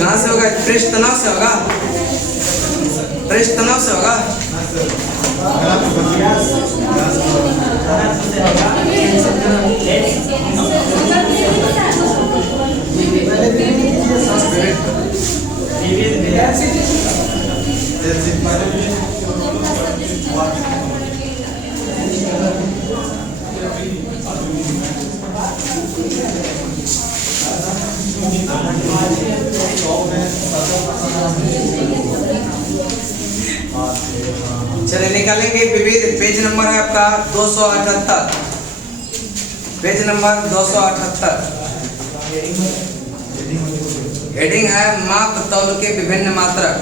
कहाँ से होगा? पृष्ठ तनाव से होगा, पृष्ठ तनाव से होगा। चलिए निकालेंगे विविध। पेज नंबर है आपका 278, पेज नंबर 278। हेडिंग है माप तौल के विभिन्न मात्रक।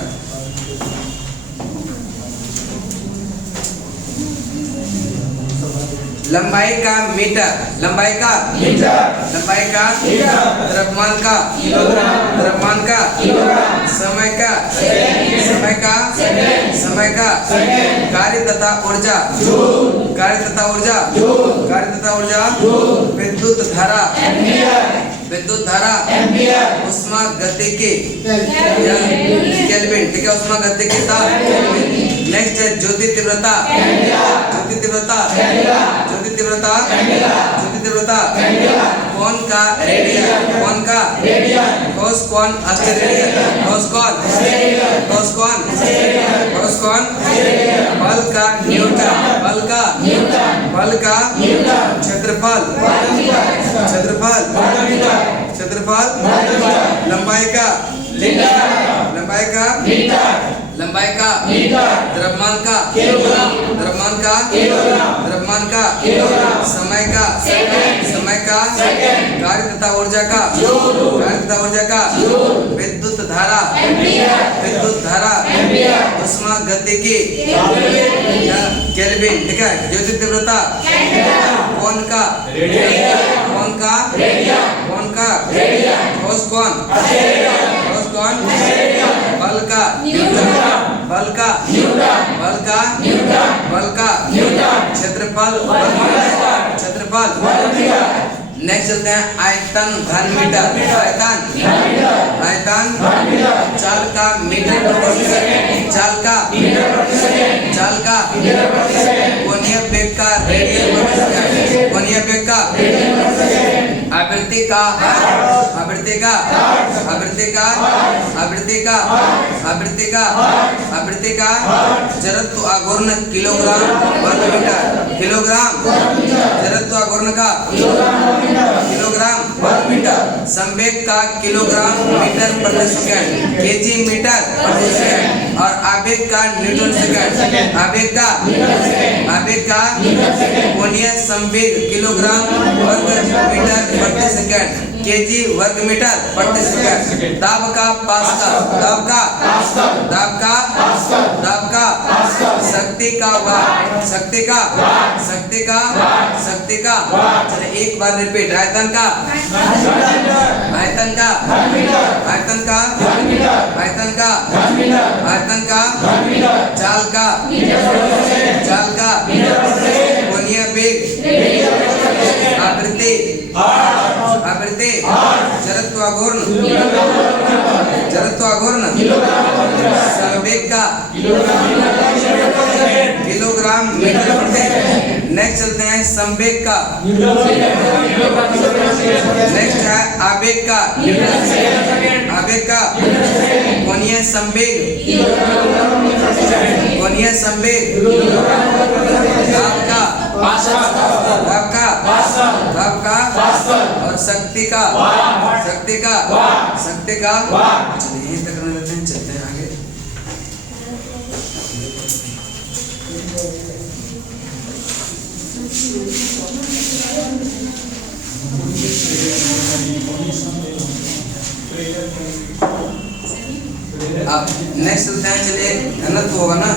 लंबाई का मीटर, लंबाई का मीटर, लंबाई का मीटर, द्रव्यमान का किलोग्राम, द्रव्यमान का किलोग्राम, समय का सेकंड, समय का सेकंड, समय का सेकंड, कार्य तथा ऊर्जा जूल, कार्य तथा ऊर्जा जूल, कार्य तथा ऊर्जा जूल, विद्युत धारा एम्पियर, विद्युत धारा एम्पियर, ऊष्मा गतिकी केल्विन, ठीक है, ऊष्मा गतिकी था केल्विन। नेक्स्ट है ज्योति तीव्रता, ज्योति तीव्रता, ज्योति तीव्रता, ज्योति तीव्रता, कोण का रेडियन, कोण का रेडियन, कोस कोण अस्टेरेडियन, कोस कोण अस्टेरेडियन, कोस कोण अस्टेरेडियन, कोस कोण अस्टेरेडियन, बल का न्यूटन, बल का न्यूटन, बल का न्यूटन, क्षेत्रफल क्षेत्रफल क्षेत्रफल, लंबाई का लीटर, लंबाई का मीटर, लंबाई का मीटर, द्रव्यमान का किलोग्राम, द्रव्यमान का किलोग्राम, द्रव्यमान का किलोग्राम, समय का सेकंड, समय का सेकंड, कार्य तथा ऊर्जा का जूल, कार्य तथा ऊर्जा का जूल, विद्युत धारा एम्पियर, विद्युत धारा एम्पियर, ऊष्मा गतिकी केल्विन, ठीक है, ज्योति तीव्रता कोण का रेडियन, कोण का रेडियन, कोण का रेडियन, ठोस कोण अस्टेरेडियन, ठोस कोण अस्टेरेडियन, बल का न्यूटन, बल का न्यूटन, बल का न्यूटन, बल का न्यूटन, क्षेत्रफल क्षेत्रफल। नेक्स्ट चलते हैं आयतन घन मीटर, आयतन आयतन चाल का मीटर प्रति सेकंड, चाल का मीटर प्रति सेकंड, चाल का मीटर प्रति सेकंड, कोणीय वेग का रेडियन प्रति सेकंड, कोणीय वेग का रेडियन प्रति सेकंड, आवृत्ति का आवृत्ति का आवृत्ति का आवृत्ति का आवृत्ति का आवृत्ति का जड़त्व आघूर्ण किलोग्राम वर्ग मीटर, किलोग्राम जड़त्व आघूर्ण का किलोग्राम वर्ग मीटर, संवेग का किलोग्राम मीटर प्रति सेकंड, केजी मीटर प्रति सेकंड, और आवेग का न्यूटन सेकंड, आवेग का कोणीय संवेग किलोग्राम वर्ग मीटर प्रति सेकंड, केजी वर्ग मीटर प्रति सेकंड, दाब का पास्कल, दाब का दाब का दाब का शक्ति का वाट, शक्ति का शक्ति का शक्ति का। चलिए एक बार रिपीट, आयतन का आयतन का आयतन का आयतन का आयतन का, चाल का चाल का, कोणीय वेग, आवृत्ति आवृत्ति, जड़त्व आघूर्ण जड़त्व आघूर्ण, संवेग का किलोग्राम मीटर प्रति। नेक्स्ट चलते हैं संवेग का, नेक्स्ट है आवेग का, आवेग का कोणीय संवेग, कोणीय संवेग, दाब का दाब का दाब का, और शक्ति का शक्ति का शक्ति का। चलिए यहीं तक रह लेते हैं, चलते हैं आगे। अब नेक्स्ट चलते हैं, चलिए घनत्व होगा ना।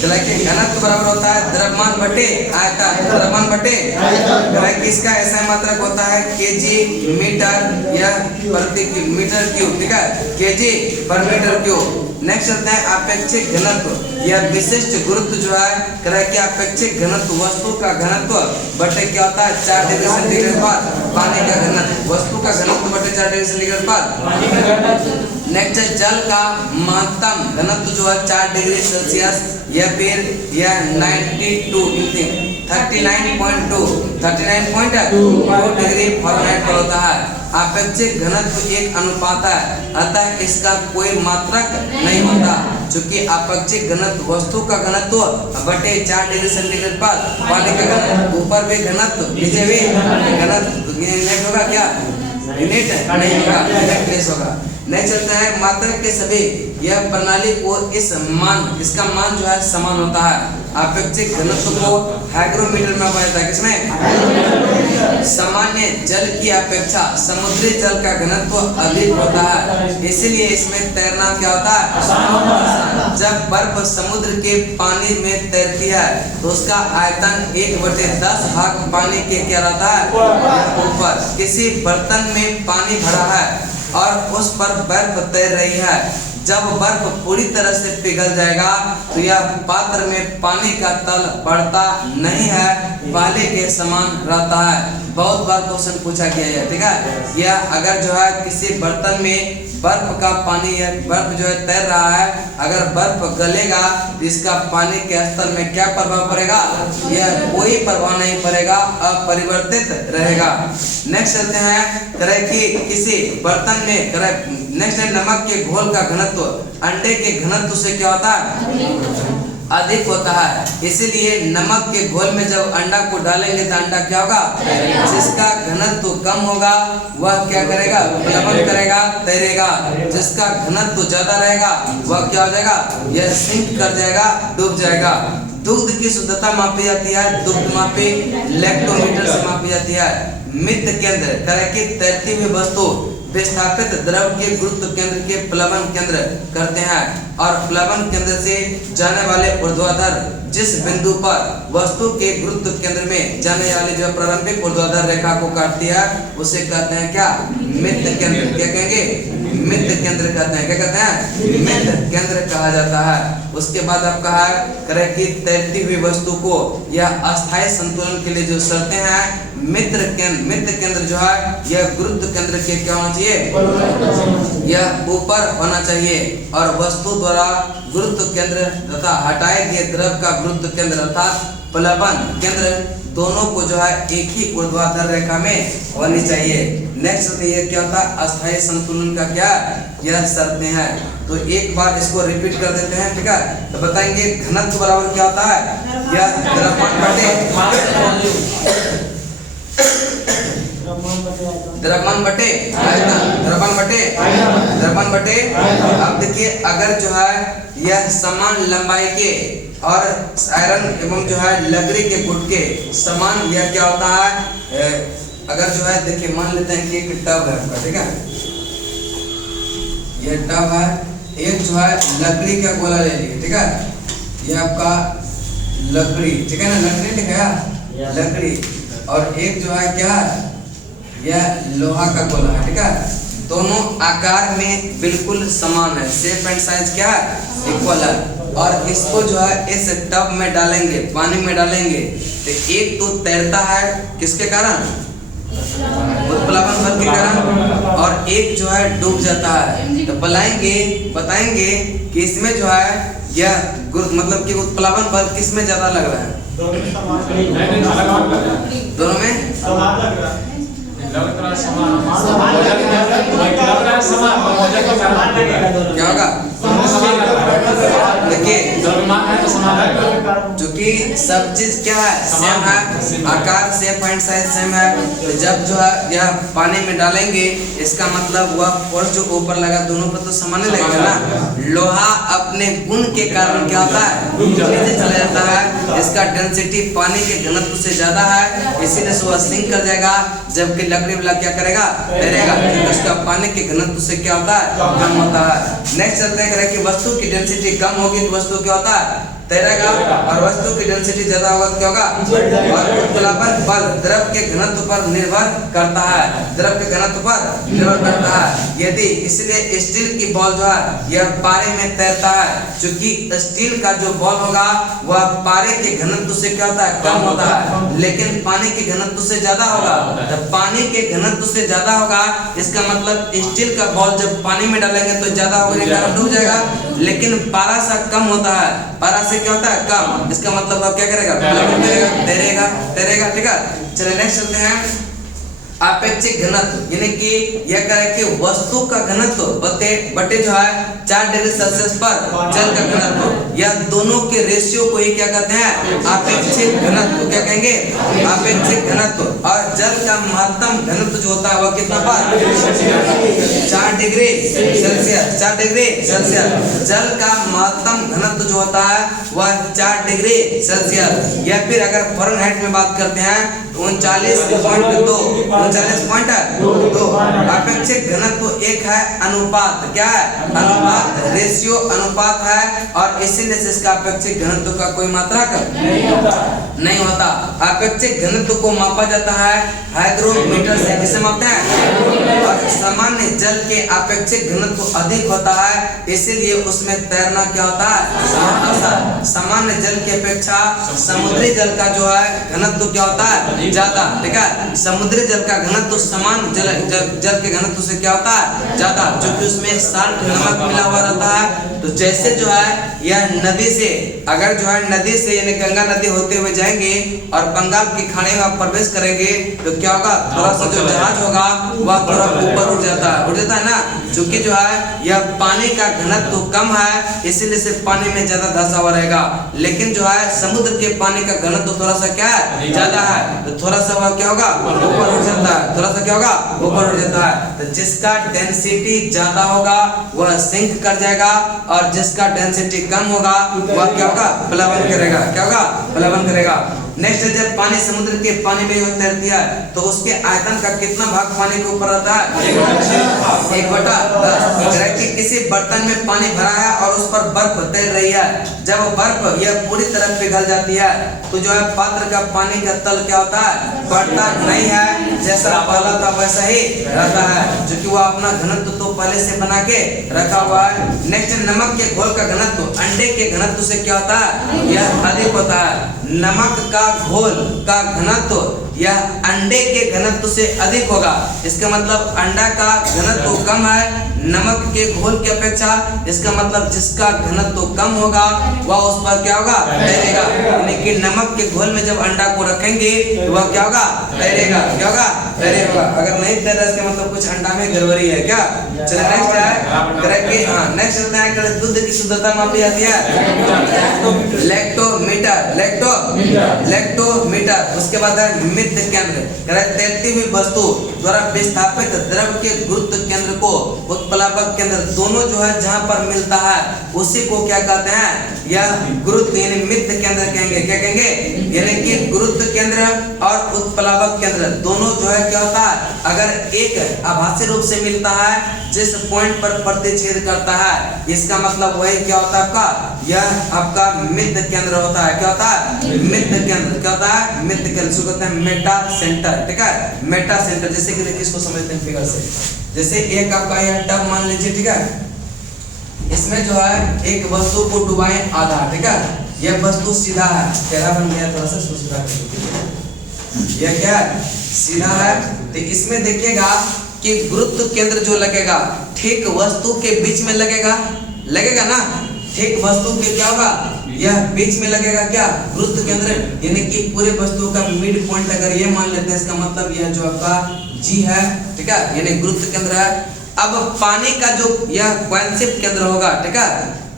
चला कि घनत्व बराबर होता है द्रव्यमान बटे आयतन, द्रव्यमान बटे आयतन। किसका ऐसा मात्रक होता है केजी मीटर या प्रति मीटर क्यूब, ठीक है, केजी पर मीटर क्यूब। नेक्स्ट चलते हैं अपेक्षित घनत्व या विशिष्ट गुरुत्व जो है कह कि अपेक्षिक घनत्व वस्तु का घनत्व बटे क्या होता है 4 डिग्री सेंटीग्रेड पर पानी का घनत्व, वस्तु का घनत्व बटे 4 डिग्री सेंटीग्रेड पर। नेक्स्ट है जल का महत्तम घनत्व जो है 4 डिग्री सेल्सियस या फिर यह 39.2 डिग्री फ़ारेनहाइट पर होता है। अपेक्षिक घनत्व एक अनुपात है, अतः इसका कोई मात्रक नहीं होता, चूंकि अपेक्षिक घनत्व वस्तु का घनत्व बटे 4 डिग्री सेंटीग्रेड पर पानी का घनत्व, ऊपर भी घनत्व नीचे भी घनत्व, यूनिट होगा क्या, यूनिट नहीं होगा, यूनिट प्लेस होगा। नेक्स्ट चलता है मात्रक के सभी यह प्रणाली को इसका मान जो है समान होता है। अपेक्षिक घनत्व को हाइग्रोमीटर में पाया जाता है, किसमें, सामान्य जल की अपेक्षा समुद्री जल का घनत्व अधिक होता है, इसीलिए इसमें तैरना क्या होता है। जब बर्फ समुद्र के पानी में तैरती है तो उसका आयतन 1/10 भाग पानी के क्या रहता है ऊपर। किसी बर्तन में पानी भरा है और उस पर बर्फ तैर रही है, जब बर्फ पूरी तरह से पिघल जाएगा तो यह पात्र में पानी का तल बढ़ता नहीं है, पहले के समान रहता है। बहुत बार क्वेश्चन पूछा गया है, ठीक है। यह अगर जो है किसी बर्तन में बर्फ का पानी या बर्फ जो है तैर रहा है, अगर बर्फ गलेगा तो इसका पानी के स्तर में क्या प्रभाव पड़ेगा, यह कोई प्रभाव नहीं पड़ेगा, अपरिवर्तित रहेगा। नेक्स्ट चलते हैं तरह की किसी बर्तन में नेक्स्ट है नमक के घोल का घनत्व अंडे के घनत्व से क्या होता है, अधिक होता है, इसीलिए नमक के घोल में जब अंडा को डालेंगे तो अंडा क्या होगा, जिसका घनत्व कम होगा वह क्या करेगा, प्लवन करेगा, तैरेगा। जिसका घनत्व ज्यादा रहेगा वह क्या हो जाएगा, यह सिंक कर जाएगा, डूब जाएगा। दुग्ध की शुद्धता मापी जाती है दुग्ध मापी लैक्टोमीटर से मापी जाती है। मित्र केंद्र तरह की तैरती हुई वस्तु विस्थापित द्रव के गुरुत्व केंद्र के प्लवन केंद्र करते हैं और प्लवन केंद्र से जाने वाले ऊर्ध्वाधर जिस बिंदु पर वस्तु के गुरुत्व केंद्र में जाने वाली जो प्रारंभिक ऊर्ध्वाधर रेखा को काटती है उसे कहते हैं क्या, मित्र केंद्र। क्या कहेंगे, मित्र केंद्र कहते हैं। क्या कहते हैं, मित्र केंद्र कहा जाता है। उसके बाद आप कहा करे कि तैरती हुई वस्तु को यह अस्थायी संतुलन के लिए जो शर्तें हैं, मित्र केंद्र जो है यह गुरुत्व केंद्र के क्या होना चाहिए, यह ऊपर होना चाहिए और वस्तु द्वारा गुरुत्व केंद्र तथा हटाए गए द्रव का गुरुत्व केंद्र अर्थात प्लवन केंद्र दोनों को जो है एक ही ऊर्ध्वाधर रेखा में होनी चाहिए। नेक्स्ट ये क्या होता है, अस्थायी संतुलन का क्या यह शर्तें हैं। तो एक बार इसको रिपीट कर देते हैं, ठीक है। तो बताएंगे घनत्व बराबर क्या होता है, यह द्रव्यमान बटे अब देखिए अगर जो है यह समान लंबाई के और आयरन एवं जो है लकड़ी के गुटके समान यह क्या होता है, अगर जो है देखिए मान लेते हैं कि एक टब है आपका, ठीक है, यह टब है, एक जो है लकड़ी का गोला ले लीजिए, ठीक है, यह आपका लकड़ी, ठीक है ना, लकड़ी, ठीक है, लकड़ी, और एक जो है क्या है, यह लोहा का गोला है, ठीक है। दोनों आकार में बिल्कुल समान है, शेप एंड साइज क्या है, इक्वल है। और इसको जो है इस टब में डालेंगे, पानी में डालेंगे, तो एक तो तैरता है किसके कारण, उत्प्लावन बल के कारण, और एक जो है डूब जाता है। तो बताएंगे कि इसमें जो है यह मतलब कि उत्प्लावन बल किसमें ज्यादा लग रहा है, दोनों में क्या होगा, देखिए चूंकि सब चीज क्या है, सेम है, आकार शेप एंड साइज सेम है, तो जब जो है यह पानी में डालेंगे इसका मतलब वह फोर्स जो ऊपर लगा दोनों पर तो समान लगेगा ना। लोहा अपने गुण के कारण क्या होता है, नीचे चला जाता है, इसका डेंसिटी पानी के घनत्व से ज्यादा है, इसीलिए वह सिंक कर जाएगा, जबकि लकड़ी वाला क्या करेगा, तैरेगा, क्योंकि उसका पानी के घनत्व से क्या होता है, कम होता है। नेक्स्ट चलते हैं कि वस्तु की डेंसिटी कम होगी तो वस्तु क्या होता है, तैरेगा, और वस्तु की डेंसिटी ज्यादा होगा तो क्या होगा, और उत्प्लावन बल द्रव के घनत्व पर निर्भर करता है, द्रव के घनत्व पर निर्भर करता है। यदि इसलिए स्टील की बॉल जो है यह पारे में तैरता है, क्योंकि स्टील का जो बॉल होगा वह पारे के घनत्व से क्या होता है, कम होता है, लेकिन पानी के घनत्व से ज्यादा होगा। तो पानी के घनत्व से ज्यादा होगा, इसका मतलब स्टील का बॉल जब पानी में डालेंगे तो ज्यादा होगा, डूब जाएगा, लेकिन पारा से कम होता है, पारा से क्या होता है, कम, इसका मतलब अब क्या करेगा, तैरेगा, तैरेगा, ठीक है। चलिए नेक्स्ट चलते हैं, आपेक्षिक घनत्व, यानी कि यह कह रहा है कि वस्तु का घनत्व बटे जो है 4 डिग्री सेल्सियस पर जल का घनत्व, यह दोनों के रेशियो को ही क्या कहते हैं, आपेक्षिक घनत्व, क्या कहेंगे, आपेक्षिक घनत्व। और जल का महत्तम घनत्व जो होता है वह कितना पर, 4 डिग्री सेल्सियस, 4 डिग्री सेल्सियस। जल का महत्तम घनत्व जो होता है वह 4 डिग्री सेल्सियस, या फिर अगर फ़ारेनहाइट में बात करते हैं 39.2 आपेक्षिक घनत्व एक है अनुपात, क्या है, अनुपात, रेशियो, अनुपात है, और इसीलिए से इसका आपेक्षिक घनत्व का कोई मात्रक नहीं होता। आपेक्षिक घनत्व को मापा जाता है हाइग्रोमीटर से, किसे मापते हैं, और सामान्य जल के आपेक्षिक घनत्व अधिक होता है, इसीलिए उसमें तैरना क्या होता है, सामान्य जल की अपेक्षा समुद्री जल का जो है घनत्व क्या होता है, ज्यादा, ठीक है। समुद्री जल का घनत्व समान जल के घनत्व से क्या होता है, ज्यादा, क्योंकि उसमें साल्ट, नमक मिला हुआ रहता है। तो जैसे जो है यह नदी से, अगर जो है नदी से यानी गंगा नदी होते हुए जाएंगे और बंगाल की खाड़ी में प्रवेश करेंगे तो क्या होगा, थोड़ा सा जो जहाज होगा वह थोड़ा ऊपर उठ जाता है ना, क्योंकि जो है यह पानी का घनत्व कम है, इसीलिए से पानी में ज्यादा धंसा हुआ रहेगा। लेकिन जो है समुद्र के पानी का घनत्व थोड़ा सा क्या है, ज्यादा है, तो थोड़ा सा वह क्या होगा, ऊपर उठ जाता है, थोड़ा सा क्या होगा, ऊपर उठ जाता है। तो जिसका डेंसिटी ज्यादा होगा वह सिंक कर जाएगा, और जिसका डेंसिटी कम होगा वह क्या होगा, प्लावन करेगा, क्या होगा, प्लावन करेगा। नेक्स्ट, जब पानी समुद्र के पानी में तैरती है तो उसके आयतन का कितना भाग पानी के ऊपर रहता है, 1/10। कि किसी बर्तन में पानी भरा है और उस पर बर्फ तैर रही है, जब बर्फ यह पूरी तरह पिघल जाती है तो जो है पात्र का पानी का तल क्या होता है, बढ़ता नहीं है, जैसा पहला था वैसा ही रहता है, जो कि वह अपना घनत्व तो पहले से बना के रखा हुआ है। नेक्स्ट, नमक के घोल का घनत्व अंडे के घनत्व से क्या होता है, यह अधिक होता है। नमक का घोल का घनत्व यह अंडे के घनत्व से अधिक होगा, इसका मतलब अंडा का घनत्व कम है नमक के घोल की अपेक्षा, इसका मतलब जिसका घनत्व कम होगा वह उस पर क्या होगा, तैरेगा। लेकिन नमक के घोल में जब अंडा को रखेंगे तो वह क्या होगा, तैरेगा, क्या होगा, तैरेगा। अगर नहीं तैर रहा इसका मतलब कुछ अंडा में गड़बड़ी है क्या। चलो नेक्स्ट है करेक्ट, हाँ नेक्स्ट होता है दूध की शुद्धता मापी जाती है लैक्टोमीटर, लैक्टोमीटर। उसके बाद है मित्र केंद्र, तैरती हुई वस्तु द्वारा विस्थापित द्रव के गुरुत्व केंद्र को उत्प्लावक केंद्र, दोनों जो है जहां पर मिलता है उसी को क्या कहते हैं, यह गुरुत्व यानी मित्र केंद्र कहेंगे, क्या कहेंगे, यानी कि गुरुत्व केंद्र और उत्प्लावक केंद्र दोनों जो है क्या होता है, अगर एक आभासी रूप से मिलता है जिस पॉइंट पर प्रतिच्छेद करता है, इसका मतलब वही क्या होता है आपका, यह आपका मित्र केंद्र होता है, क्या होता है, मित्र केंद्र, क्या होता है, मित्र केंद्र, इसको कहते हैं मेटा सेंटर, ठीक है, मेटा सेंटर। जैसे कि देखिए इसको समझते हैं फिगर से, जैसे एक आपका यह टब मान लीजिए, ठीक है, इसमें जो है एक वस्तु को डुबाएं आधा, ठीक है, यह वस्तु सीधा है, टेढ़ा बन गया थोड़ा सा, इसको सीधा कर दीजिए, यह क्या है, सीधा है। तो इसमें देखिएगा कि गुरुत्व केंद्र जो लगेगा ठीक वस्तु के बीच में लगेगा ना, ठीक वस्तु के क्या होगा, यह बीच में लगेगा, क्या, गुरुत्व केंद्र, यानी कि पूरे वस्तु का मिड पॉइंट अगर ये मान लेते हैं, इसका मतलब यह जो आपका जी है, ठीक है, यानी गुरुत्व केंद्र है। अब पानी का जो यह क्वांसिप केंद्र होगा, ठीक है,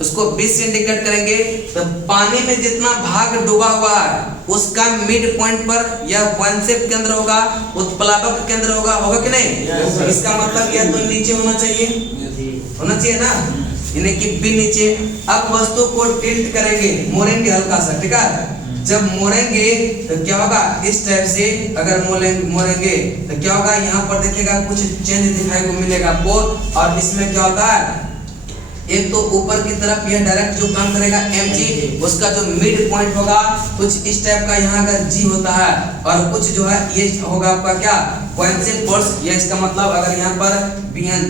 उसको 20 से इंडिकेट करेंगे, तो पानी में जितना भाग डूबा हुआ है उसका मिड पॉइंट पर यह क्वांसिप केंद्र होगा, उत्प्लावक केंद्र होगा कि नहीं। इसका मतलब यह तो नीचे होना चाहिए ना, यानी कि बी नीचे। अब वस्तु को टिल्ट करेंगे, मोड़ेंगे हल्का सा, ठीक है, जब मोड़ेंगे तो क्या होगा, इस टाइप से अगर मोड़ेंगे तो क्या होगा, यहाँ पर देखिएगा कुछ चेंज दिखाई को मिलेगा आपको, और इसमें क्या होता है, एक तो ऊपर की तरफ यह डायरेक्ट जो काम करेगा mg, उसका जो मिड पॉइंट होगा कुछ इस टाइप का यहाँ का g होता है, और कुछ जो है ये होगा आपका क्या पॉइंट से फोर्स। ये इसका मतलब अगर यहाँ पर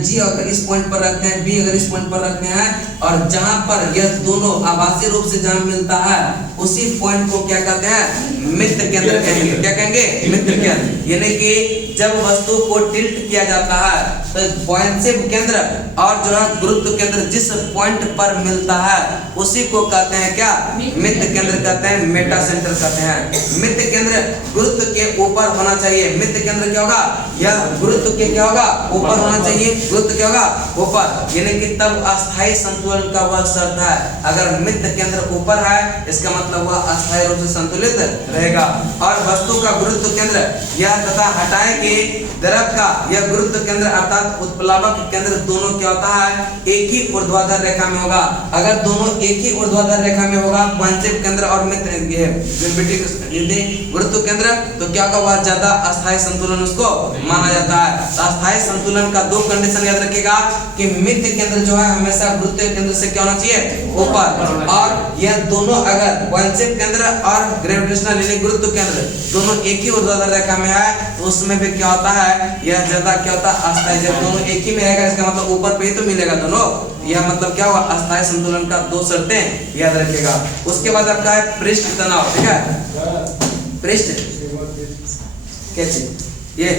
g अगर इस पॉइंट पर रखते हैं, b अगर इस पॉइंट पर रखते हैं, और जहाँ पर यह दोनों आभासी रूप से जहाँ मिलता है उसी पॉइंट को क्या कहते हैं मित्र केंद्र कहेंगे। क्या कहेंगे मित्र केंद्र। यानी कि जब वस्तु को टिल्ट किया जाता है तो पॉइंट से केंद्र और जो है गुरुत्व केंद्र जिस पॉइंट पर मिलता है उसी को कहते हैं क्या मित्र केंद्र कहते हैं, मेटा सेंटर कहते हैं। मित्र केंद्र गुरुत्व के ऊपर होना चाहिए। मित्र केंद्र क्या होगा, यह गुरुत्व के क्या होगा ऊपर होना चाहिए, गुरुत्व क्या होगा ऊपर, यानी कि तब अस्थायी संतुलन का वह शर्त है। अगर मित्र केंद्र ऊपर है इसका मतलब वह अस्थायी रूप से संतुलित रहेगा। और वस्तु का गुरुत्व केंद्र यह तथा हटाए कि द्रव का यह गुरुत्व केंद्र अर्थात उत्प्लावक केंद्र दोनों क्या होता है एक ही ऊर्ध्वाधर रेखा में होगा। अगर दोनों एक ही ऊर्ध्वाधर रेखा में होगा पॉइंट केंद्र और मित्र गुरुत्व केंद्र, तो क्या होगा वह ज्यादा अस्थायी संतुलन उसको माना जाता है। अस्थायी संतुलन का दो कंडीशन याद रखिएगा कि मित्र केंद्र जो है हमेशा गुरुत्व केंद्र से क्या होना चाहिए ऊपर, और यह दोनों अगर पॉइंट केंद्र और ग्रेविटेशनल यानी गुरुत्व केंद्र दोनों एक ही ऊर्ध्वाधर रेखा में है तो उसमें भी क्या होता है यह ज्यादा क्या होता है अस्थायी। जब दोनों एक ही में रहेगा इसका मतलब ऊपर पे ही तो मिलेगा दोनों, यह मतलब क्या हुआ अस्थायी संतुलन का दो शर्तें याद रखिएगा। उसके बाद आपका है पृष्ठ तनाव। ठीक है, पृष्ठ क्या चीज ये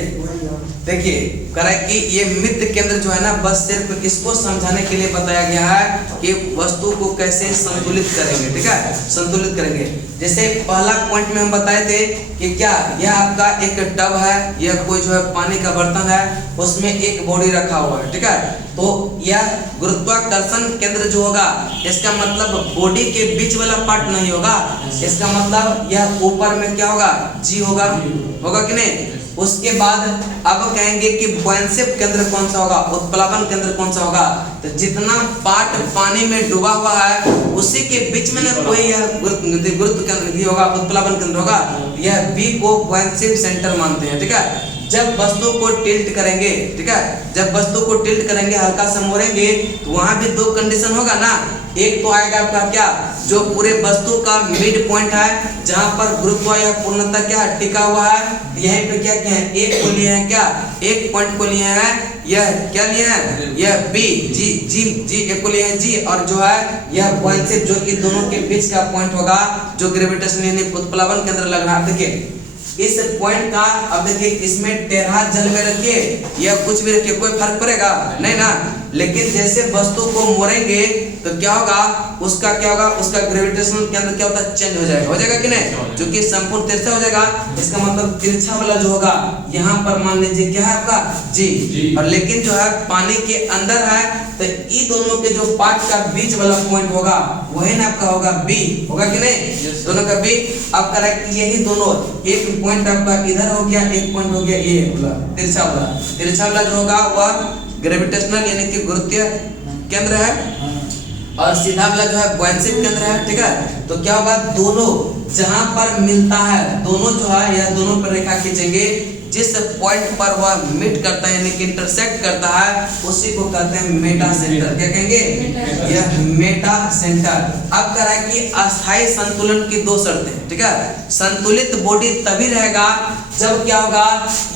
देखिए करे कि ये मित्र केंद्र जो है ना बस सिर्फ इसको समझाने के लिए बताया गया है कि वस्तु को कैसे संतुलित करेंगे। ठीक है, संतुलित करेंगे। जैसे पहला पॉइंट में हम बताए थे कि क्या यह आपका एक टब है, यह कोई जो है पानी का बर्तन है, उसमें एक बॉडी रखा हुआ है। ठीक है, तो यह गुरुत्वाकर्षण केंद्र जो होगा इसका मतलब बॉडी के बीच वाला पार्ट नहीं होगा, इसका मतलब यह ऊपर में क्या होगा जी होगा कि नहीं। उसके बाद अब कहेंगे कि बुयांसी केंद्र कौन सा होगा, उत्प्लावन केंद्र कौन सा होगा। तो जितना पार्ट पानी में डूबा हुआ है उसी के बीच में ना कोई यह गुरुत्व केंद्र भी होगा, उत्प्लावन केंद्र होगा। यह बी को बुयांसी सेंटर मानते हैं। ठीक है, जब वस्तु को टिल्ट करेंगे, ठीक है, जब वस्तु को टिल्ट करेंगे हल्का सा मोड़ेंगे तो वहां भी दो कंडीशन होगा ना। एक तो आएगा आपका क्या जो पूरे वस्तु का मिड पॉइंट है जहां पर गुरुत्व या पूर्णतः क्या टिका हुआ है, यहीं पे क्या किया है एक को लिए हैं क्या एक पॉइंट को लिए हैं, यह क्या लिए हैं यह बी जी जी जी एक को लिए हैं जी, और जो है यह पॉइंट से जो कि दोनों के बीच का पॉइंट होगा जो ग्रेविटेशन यानी उत्प्लावन केंद्र लग रहा है। देखिए इस पॉइंट का अब देखिए इसमें टेढ़ा जल में रखिए या कुछ भी रखिए कोई फर्क पड़ेगा नहीं ना। लेकिन जैसे वस्तु को मोड़ेंगे तो क्या होगा उसका क्या होगा उसका ग्रेविटेशनल केंद्र क्या होता है चेंज हो जाएगा कि नहीं, जो कि संपूर्ण तिरछा हो जाएगा। इसका मतलब तिरछा वाला जो होगा यहाँ पर मान लीजिए क्या है आपका जी, और लेकिन जो है पानी के अंदर है तो ये दोनों के जो पार्ट का बीच वाला पॉइंट होगा वही ना आपका होगा बी, होगा कि नहीं दोनों का बी। अब करेक्ट यही दोनों एक पॉइंट आपका इधर हो गया, एक पॉइंट हो गया ये वाला तिरछा वाला जो होगा वह ग्रेविटेशनल यानी कि गुरुत्वीय केंद्र है, और सीधा वाला जो है बुयांसी केंद्र है। ठीक है, तो क्या होगा दोनों जहां पर मिलता है दोनों जो है यह दोनों पर रेखा खींचेंगे, जिस पॉइंट पर वह मीट करता है यानी कि इंटरसेक्ट करता है उसी को कहते हैं मेटा सेंटर। क्या कहेंगे यह मेटा सेंटर। अब कह रहा है कि अस्थायी संतुलन की दो शर्तें। ठीक है, संतुलित बॉडी तभी रहेगा जब क्या होगा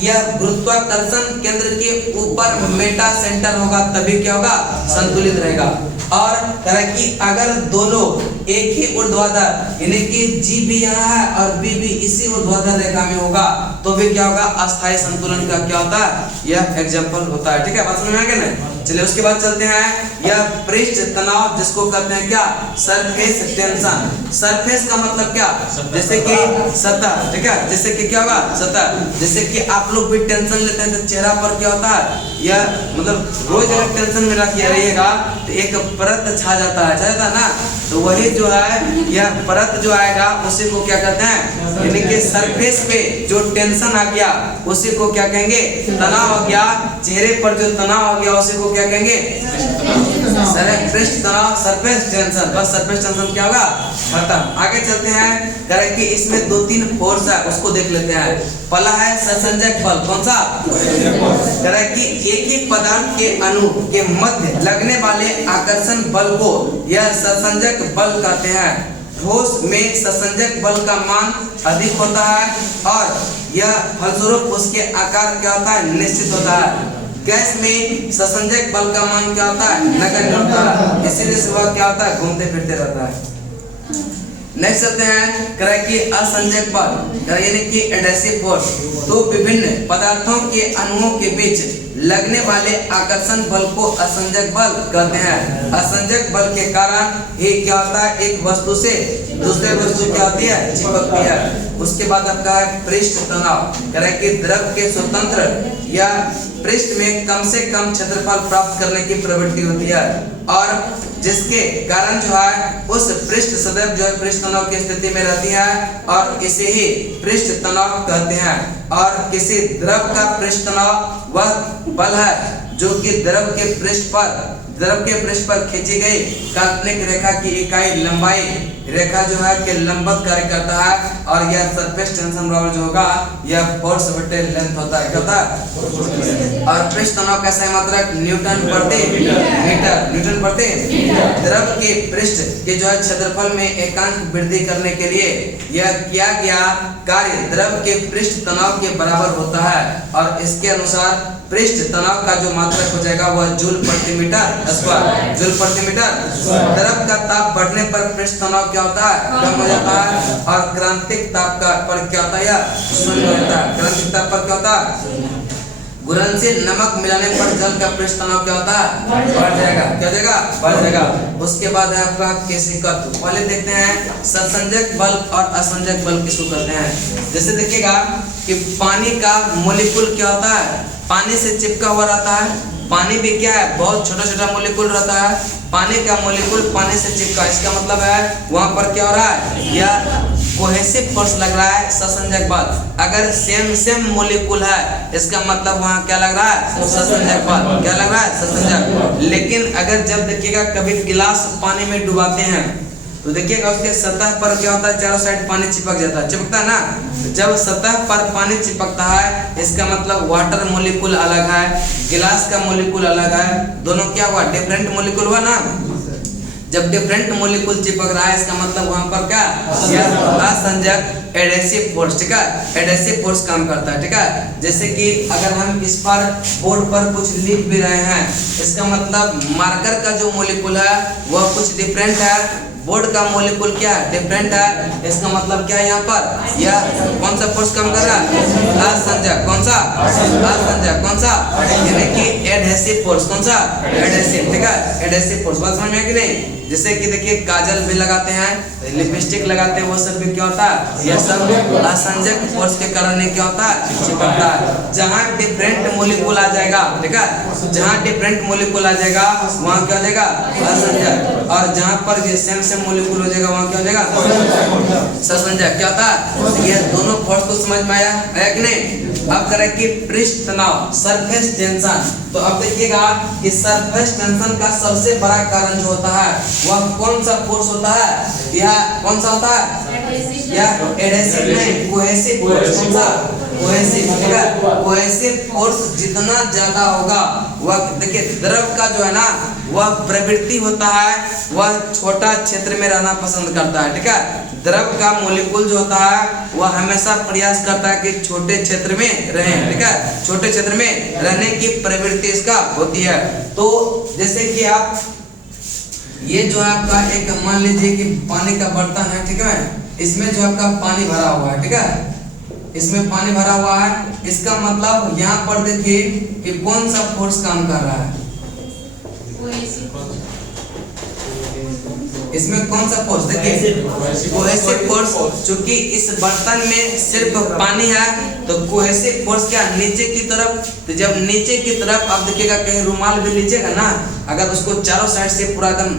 यह गुरुत्वाकर्षण केंद्र के ऊपर मेटा सेंटर होगा, तभी क्या होगा संतुलित रहेगा। और कह रहा है कि अगर दोनों एक ही ऊर्ध्वाधर यानी कि जी भी यहाँ है और बी भी इसी ऊर्ध्वाधर रेखा में होगा तो भी क्या होगा अस्थायी संतुलन का क्या होता है यह एग्जांपल होता है। ठीक है, बात समझ में आ गया ना। चलिए उसके बाद चलते हैं यह पृष्ठ तनाव जिसको कहते हैं क्या सरफेस टेंशन। सरफेस का मतलब क्या जैसे कि सतह। ठीक है, जैसे कि क्या होगा सतह, जैसे कि आप लोग भी टेंशन लेते हैं तो चेहरा पर क्या होता है यह मतलब रोज अगर टेंशन में रहिएगा तो एक परत छा जाता है ना, तो वही जो है यह परत जो आएगा उसी को क्या कहते हैं यानी कि सरफेस पे जो टेंशन आ गया उसी को क्या कहेंगे तनाव आ गया, चेहरे पर जो तनाव आ गया उसी को क्या कहेंगे पृष्ठ तनाव सरफेस टेंशन। बस सरफेस टेंशन क्या होगा खत्म। आगे चलते हैं करें कि इसमें दो तीन फोर्स है उसको देख लेते हैं। पहला है संसंजक बल, कौन सा कह रहा है कि एक ही पदार्थ के अणु के मध्य लगने वाले आकर्षण बल को यह ससंजक बल कहते हैं। ठोस में ससंजक बल का मान अधिक होता है और यह फलस्वरूप उसके आकार क्या होता है, निश्चित होता है। गैस में ससंजक बल का मान क्या होता है, नगण्य होता है, इसीलिए से वह क्या होता है, घूमते फिरते रहता है। नेक्स्ट चलते हैं, कह रहा है कि असंजक बल यानी कि एडहेसिव फोर्स। तो विभिन्न पदार्थों के अणुओं के बीच लगने वाले आकर्षण बल को असंजक बल कहते हैं। असंजक बल के कारण ये क्या होता है, एक वस्तु से दूसरे वस्तु क्या होती है, चिपकती है। उसके बाद आपका है पृष्ठ तनाव। कह रहा है कि द्रव के स्वतंत्र या पृष्ठ में कम से कम क्षेत्रफल प्राप्त करने की प्रवृत्ति होती है और जिसके कारण जो है उस पृष्ठ सदैव जो है पृष्ठ तनाव की स्थिति में रहती है और इसे ही पृष्ठ तनाव कहते हैं। और किसी द्रव का पृष्ठ तनाव वह बल है जो कि द्रव के पृष्ठ पर खींची गई काल्पनिक रेखा की इकाई लंबाई रेखा जो है कि लंबवत कार्य करता है और यह सरफेस टेंशन बराबर जो होगा यह फोर्स बटे लेंथ होता है, कहता है। और पृष्ठ तनाव का सही मात्रक न्यूटन प्रति मीटर। द्रव के पृष्ठ के जो है क्षेत्रफल में एकांक वृद्धि करने के लिए यह किया गया कार्य द्रव के पृष्ठ तनाव के बराबर होता है और इसके अनुसार पृष्ठ तनाव का जो मात्रक हो जाएगा वह जूल प्रति मीटर स्क्वायर। द्रव का ताप बढ़ने पर पृष्ठ तनाव क्या होता है, कम हो जाता है और क्रांतिक ताप का पर क्या होता है, शून्य होता है। क्रांतिक ताप पर क्या होता है, घुलनशील नमक मिलाने पर जल का पृष्ठ तनाव क्या होता है, बढ़ जाएगा। क्या हो जाएगा, बढ़ जाएगा। उसके बाद है आपका केशिकत्व। पहले देखते हैं ससंजक बल और असंजक बल किसको कहते हैं। जैसे देखिएगा कि पानी का मोलिक्यूल क्या होता है, पानी से चिपका हुआ रहता है। पानी भी क्या है, बहुत छोटा छोटा मोलिक्यूल रहता है। पानी का मोलिक्यूल पानी से चिपका, इसका मतलब है वहां पर क्या हो रहा है, यह कोहेसिव फोर्स लग रहा है, ससंजक बल। अगर सेम मोलिक्यूल है इसका मतलब वहां क्या लग रहा है, ससंजक बल। क्या लग रहा है, ससंजक। लेकिन अगर जब देखिएगा कभी गिलास पानी में डुबाते हैं तो देखिएगा उसके सतह पर क्या होता है, चारों साइड पानी चिपक जाता है, चिपकता है ना। जब सतह पर पानी चिपकता है इसका मतलब वाटर मोलिक्यूल अलग है, गिलास का मोलिक्यूल अलग है, दोनों क्या हुआ, डिफरेंट मोलिक्यूल हुआ ना। जब डिफरेंट मोलिक्यूल चिपक रहा है इसका मतलब वहां पर क्या, असंजक एडहेसिव फोर्स, ठीक है, एडहेसिव फोर्स काम करता है, ठीक है। जैसे कि अगर हम इस पर बोर्ड पर कुछ लिख भी रहे हैं इसका मतलब मार्कर का जो मोलिक्यूल है वह कुछ डिफरेंट है, बोर्ड का मोलिक्यूल क्या है, डिफरेंट है। इसका मतलब क्या है, यहाँ पर यह कौन सा फोर्स काम कर रहा है, असंजक। कौन सा, असंजक। कौन सा, यानी कि एडहेसिव फोर्स। कौन सा, एडहेसिव, ठीक है, एडहेसिव फोर्स। बात समझ में है कि नहीं। जैसे कि देखिए काजल भी लगाते हैं, लिपस्टिक लगाते हैं, वो सब भी क्या होता है, यह सब असंजक फोर्स के कारण क्या होता है, चिपकता है। जहाँ डिफरेंट मोलिक्यूल आ जाएगा, ठीक है, जहाँ डिफरेंट मोलिक्यूल आ जाएगा वहाँ क्या हो जाएगा, असंजक। और जहाँ पर ये सेम मोलिक्यूल हो जाएगा वहाँ क्या हो जाएगा, ससंजक। क्या होता है, ये दोनों फोर्स को समझ में आया है कि नहीं। अब करें कि पृष्ठ तनाव, सरफेस टेंशन। तो अब देखिएगा कि सरफेस टेंशन का सबसे बड़ा कारण जो होता है वह कौन सा फोर्स होता है, यह कौन सा होता है, यह एडहेसिव नहीं, कोहेसिव फोर्स। कौन सा, कोहेसिव, ठीक है। कोहेसिव फोर्स जितना ज्यादा होगा वह देखिए द्रव का जो है ना वह प्रवृत्ति होता है, वह छोटा क्षेत्र में रहना पसंद करता है, ठीक है। द्रव का मोलिक्यूल जो होता है वह हमेशा प्रयास करता है कि छोटे क्षेत्र में रहे, ठीक है, छोटे क्षेत्र में रहने की प्रवृत्ति इसका होती है। तो जैसे कि आप ये जो है आपका एक मान लीजिए कि पानी का बर्तन है, ठीक है, इसमें जो आपका पानी भरा हुआ है, ठीक है, इसमें पानी भरा हुआ है। इसका मतलब यहाँ पर देखिए कि कौन सा फोर्स काम कर रहा है, इसमें कौन सा फोर्स, देखिए कोहेसिव फोर्स। चूंकि इस बर्तन में सिर्फ पानी है तो कोहेसिव फोर्स क्या, नीचे की तरफ। तो जब नीचे की तरफ आप देखिएगा कहीं रुमाल भी लीजिएगा ना, अगर उसको चारों साइड से पूरा एकदम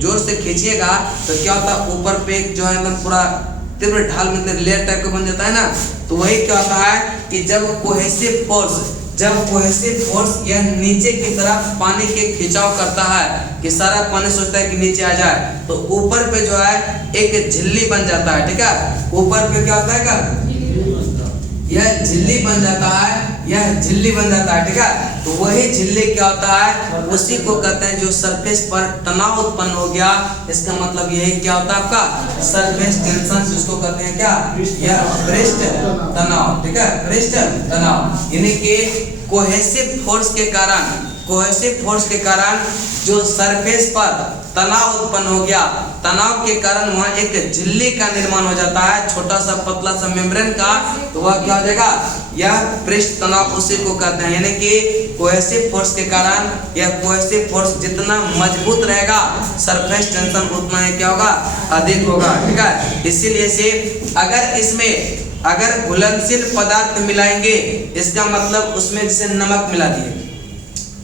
जोर से खींचिएगा तो क्या होता है, ऊपर पे जो है एकदम पूरा तीव्र ढाल मतलब लेयर टाइप का बन जाता है ना। तो वही क्या होता है कि जब कोहेसिव फोर्स यह नीचे की तरफ पानी के खिंचाव करता है कि सारा पानी सोचता है कि नीचे आ जाए, तो ऊपर पे जो है एक झिल्ली बन जाता है, ठीक है। ऊपर पे क्या होता है, यह झिल्ली बन जाता है यह झिल्ली बन जाता है, ठीक है। तो वही झिल्ली क्या होता है, उसी को कहते हैं जो सरफेस पर तनाव उत्पन्न हो गया, इसका मतलब यही क्या होता है आपका सरफेस टेंशन, जिसको कहते हैं क्या, यह पृष्ठ तनाव, ठीक है, पृष्ठ तनाव। यानी कि कोहेसिव फोर्स के कारण जो सरफेस पर तनाव उत्पन्न हो गया, तनाव के कारण वहाँ एक झिल्ली का निर्माण हो जाता है, छोटा सा पतला सा मेम्ब्रेन का, तो वह क्या हो जाएगा, यह पृष्ठ तनाव उसी को कहते हैं। यानी कि कोहेसिव फोर्स के कारण यह कोहेसिव फोर्स जितना मजबूत रहेगा, सरफेस टेंशन उतना ही क्या होगा, अधिक होगा, ठीक है। इसीलिए से अगर इसमें अगर घुलनशील पदार्थ मिलाएंगे, इसका मतलब उसमें जैसे नमक मिला दिए,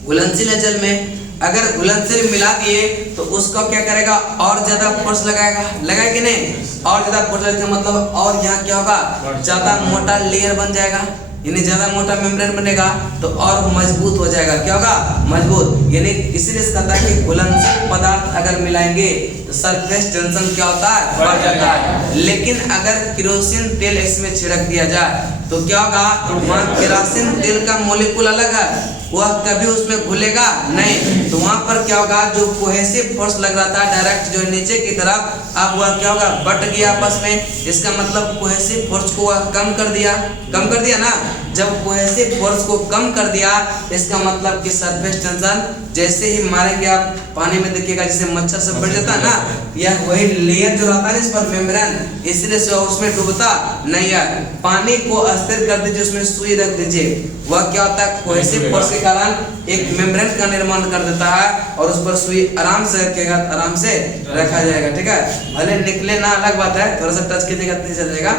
घुलनशील जल में अगर घुलनशील मिला दिए तो उसको क्या करेगा, और ज्यादा फोर्स लगाएगा कि नहीं, और ज्यादा फोर्स लगेगा मतलब और यहाँ क्या होगा, ज्यादा मोटा लेयर बन जाएगा, यानी ज्यादा मोटा मेम्ब्रेन बनेगा तो और मजबूत हो जाएगा, क्या होगा, मजबूत। यानी इसीलिए कहता है कि घुलनशील पदार्थ अगर मिलाएंगे तो सरफेस टेंशन क्या होता है, बढ़ जाता है। लेकिन अगर केरोसिन तेल इसमें छिड़क दिया जाए तो क्या होगा, वहाँ केरोसिन तेल का मॉलिक्यूल अलग है, वह कभी उसमें घुलेगा नहीं, तो वहाँ पर क्या होगा, जो कोहेसिव फोर्स लग रहा था डायरेक्ट जो नीचे की तरफ, अब वह क्या होगा, बट गया आपस में। इसका मतलब कोहेसिव फोर्स को वह कम कर दिया ना। जब कोहेसिव फोर्स को कम कर दिया, इसका मतलब कि सरफेस टेंशन जैसे ही मारेंगे आप पानी में, देखिएगा जैसे मच्छर सब बढ़ जाता है ना, यह वही लेयर जो रहता है इस पर मेम्ब्रेन, इसलिए से उसमें डूबता नहीं है। पानी को अस्थिर कर दीजिए, उसमें सुई रख दीजिए, वह क्या होता है, कोहेसिव फोर्स के कारण एक मेम्ब्रेन का निर्माण कर देता है, और उस पर सुई आराम से रखेगा, आराम से रखा जाएगा, ठीक है। भले निकले ना अलग बात है, थोड़ा सा टच कीजिएगा नहीं चल जाएगा,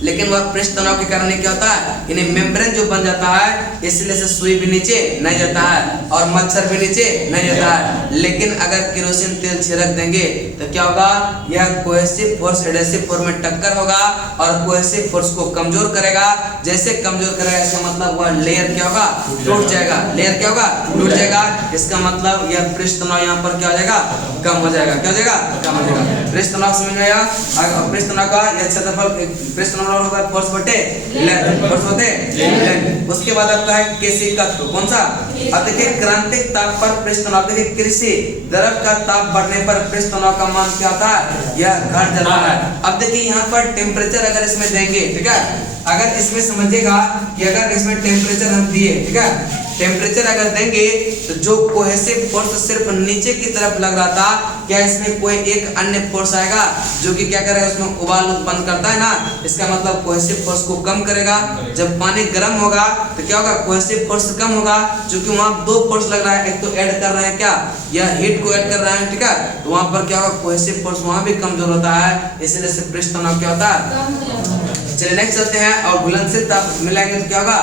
लेकिन वह पृष्ठ तनाव के कारण क्या होता है, यानी मेम्ब्रेन जो बन जाता है, इसलिए से सुई भी नीचे नहीं जाता है और मच्छर भी नीचे नहीं जाता है। लेकिन अगर केरोसिन तेल छिड़क देंगे तो क्या होगा, यह कोहेसिव फोर्स एडहेसिव फोर्स में टक्कर होगा और कोहेसिव फोर्स को कमजोर करेगा। जैसे कमजोर करेगा, इसका मतलब वह लेयर क्या होगा, टूट जाएगा, लेयर क्या होगा, टूट जाएगा। इसका मतलब यह पृष्ठ तनाव यहाँ पर क्या हो जाएगा, कम हो जाएगा, क्या हो जाएगा, कम हो जाएगा। पृष्ठ तनाव समझ में आया। पृष्ठ तनाव का यह क्षेत्रफल, पृष्ठ तनाव होगा फोर्स बटे लेंथ, फोर्स बटे लेंथ। उसके बाद आपका है केशिकत्व, कौन सा, अब देखिए क्रांतिक ताप पर पृष्ठ तनाव, देखिए कृषि द्रव का ताप बढ़ने पर पृष्ठ तनाव का मान क्या होता है, यह घट जाता है। अब देखिए यहाँ पर टेम्परेचर अगर इसमें देंगे, ठीक है, अगर इसमें समझिएगा कि अगर इसमें टेम्परेचर हम दिए, ठीक है, टेम्परेचर अगर देंगे तो जो कोहेसिव फोर्स सिर्फ नीचे की तरफ लग रहा था, क्या इसमें कोई एक अन्य फोर्स आएगा जो कि क्या करेगा, उसमें उबाल उत्पन्न करता है ना। इसका मतलब कोहेसिव फोर्स को कम करेगा। जब पानी गर्म होगा तो क्या होगा, कोहेसिव फोर्स कम होगा, क्योंकि वहाँ दो फोर्स लग रहा है, एक तो ऐड कर रहे हैं क्या, यह हीट को ऐड कर रहा है, ठीक है, तो वहाँ पर क्या होगा, कोहेसिव फोर्स वहाँ भी कमजोर होता है, इसलिए से पृष्ठ तनाव क्या होता है। चलिए नेक्स्ट चलते हैं, और घुलनशील ताप मिलाएंगे तो क्या होगा,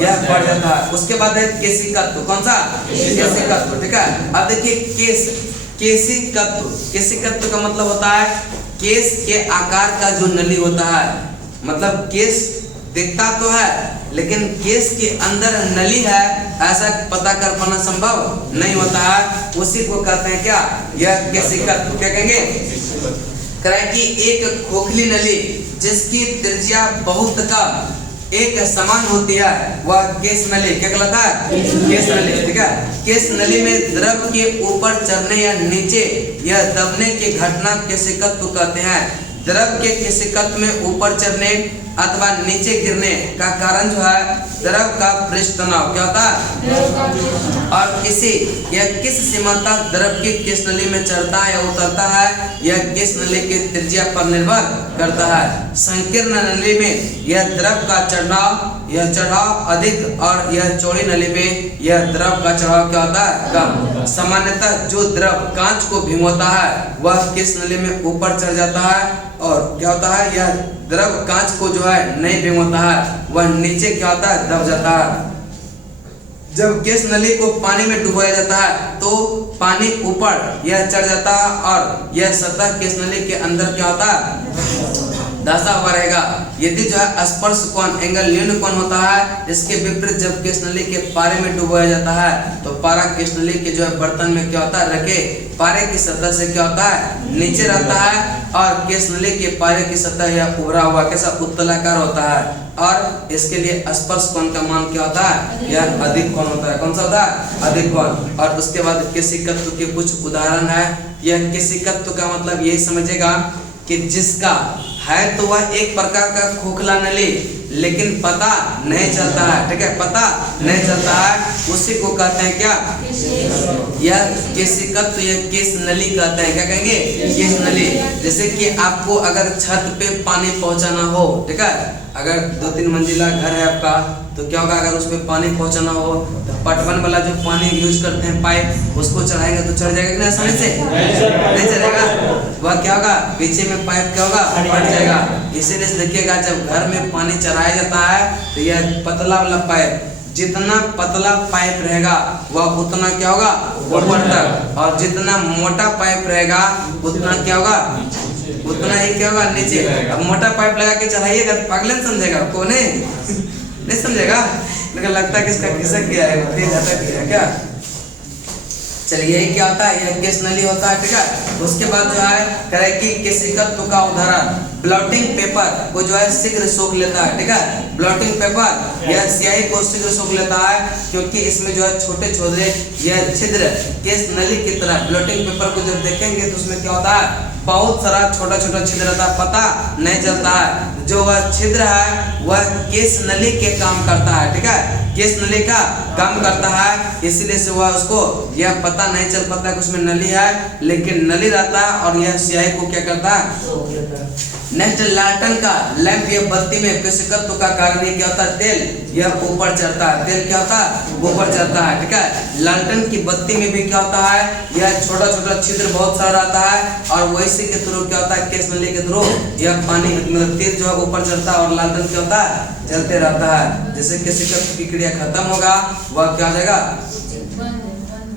यह बढ़ जाता है। उसके बाद है केशिकत्व, कौन सा, केशिकत्व, ठीक है। अब देखिए केशिकत्व का मतलब होता है केश के आकार का जो नली होता है, मतलब केश दिखता तो है लेकिन केश के अंदर नली है, ऐसा पता कर पाना संभव नहीं होता है, उसी को कहते हैं क्या, यह केशिकत्व। क्या कहेंगे, करें कि एक खोखली नली जिसकी त्रिज्या बहुत कम एक समान होती है, वह केश नली क्या कहलाता है, केश नली, ठीक है। केश नली में द्रव के ऊपर चढ़ने या नीचे यह दबने की घटना केशिकत्व कहते हैं। द्रव के केशिकत्व में ऊपर चढ़ने अथवा नीचे गिरने का कारण जो है द्रव का पृष्ठ तनाव क्या होता है, और किस सीमा तक द्रव की केश नली में चढ़ता है या उतरता है, यह केश नली की त्रिज्या पर निर्भर करता है। संकीर्ण नली में यह द्रव का चढ़ाव अधिक और यह चौड़ी नली में यह द्रव का चढ़ाव क्या होता है, कम। सामान्यतः जो द्रव कांच को भिगोता है वह केश नली में ऊपर चढ़ जाता है, और क्या होता है, यह द्रव कांच को जो है नहीं भिगोता है, वह नीचे क्या होता है, दब जाता है। जब केश नली को पानी में डुबाया जाता है तो पानी ऊपर यह चढ़ जाता है और यह सतह केश नली के अंदर क्या होता है, दशा हुआ रहेगा। यदि जो है स्पर्श कोण एंगल न्यून कोण होता है, इसके विपरीत जब केश नली के पारे में डुबोया जाता है तो पारा केश नली के जो है बर्तन में क्या होता है, रखे पारे की सतह से क्या होता है, नीचे रहता है और केश नली के पारे की सतह यह उभरा हुआ कैसा उत्तलाकार होता है और इसके लिए स्पर्श कोण का मान क्या होता है, यह अधिक कोण होता है। कौन सा होता है, अधिक कोण। और उसके बाद केशिकत्व के कुछ उदाहरण है। यह केशिकत्व का मतलब यही समझेगा कि जिसका है तो वह एक प्रकार का खोखला नली लेकिन पता नहीं चलता है, ठीक है, पता नहीं चलता है, उसी को कहते हैं क्या, यह केशिकत्व, यह केश नली कहते हैं। क्या कहेंगे, केश नली। जैसे कि आपको अगर छत पे पानी पहुंचाना हो, ठीक है, अगर 2-3 मंजिला घर है आपका तो क्या होगा, अगर उस पे पानी पहुंचाना हो तो पटवन वाला जो पानी यूज करते हैं पाइप, उसको चढ़ाएंगे तो चढ़ जाएगा कि नहीं आसानी से, नहीं चढ़ेगा। वह क्या होगा, पीछे में पाइप क्या होगा, फट जाएगा। इसीलिए देखिएगा जब घर में पानी चढ़ाया जाता है तो यह पतला वाला पाइप, जितना पतला पाइप रहेगा वह उतना क्या होगा, ऊपर तक, और जितना मोटा पाइप रहेगा उतना क्या होगा, उतना ही क्या होगा, नीचे। अब मोटा पाइप लगा के चढ़ाइएगा तो पागल समझेगा, कौन नहीं समझेगा, लेकिन लगता है कि इसका खिसक गया है, फिर अटक गया क्या। चलिए यही क्या होता है, यह केश नली होता है, ठीक है। उसके बाद जो है करे कि केशिकत्व का उदाहरण, ब्लॉटिंग पेपर को जो है शीघ्र सोख लेता है, ठीक है। ब्लॉटिंग पेपर यह स्याही को शीघ्र सोख लेता है क्योंकि इसमें जो है छोटे छोटे यह छिद्र केश नली की तरह, ब्लॉटिंग पेपर को जब देखेंगे तो उसमें क्या होता है, बहुत सारा छोटा छोटा छिद्र रहता है, पता नहीं चलता है। जो वह छिद्र है वह केश नली के काम करता है, ठीक है, केश नली का काम करता है, इसलिए से वह उसको यह पता नहीं चल पाता कि उसमें नली है, लेकिन नली रहता है और यह स्याही को क्या करता है। नेक्स्ट लालटेन का लैंप या बत्ती में केशिकत्व का कारण ये क्या होता है, तेल यह ऊपर चढ़ता है, तेल क्या होता है, ऊपर चढ़ता है, ठीक है। लालटेन की बत्ती में भी क्या होता है, यह छोटा छोटा छिद्र बहुत सारा रहता है और वैसे के थ्रू क्या होता है, केश नली के थ्रू यह पानी मतलब तेल जो है ऊपर चढ़ता है और लालटेन क्या होता है, जलते रहता है। जैसे केशिकत्व की क्रिया खत्म होगा वह क्या हो जाएगा।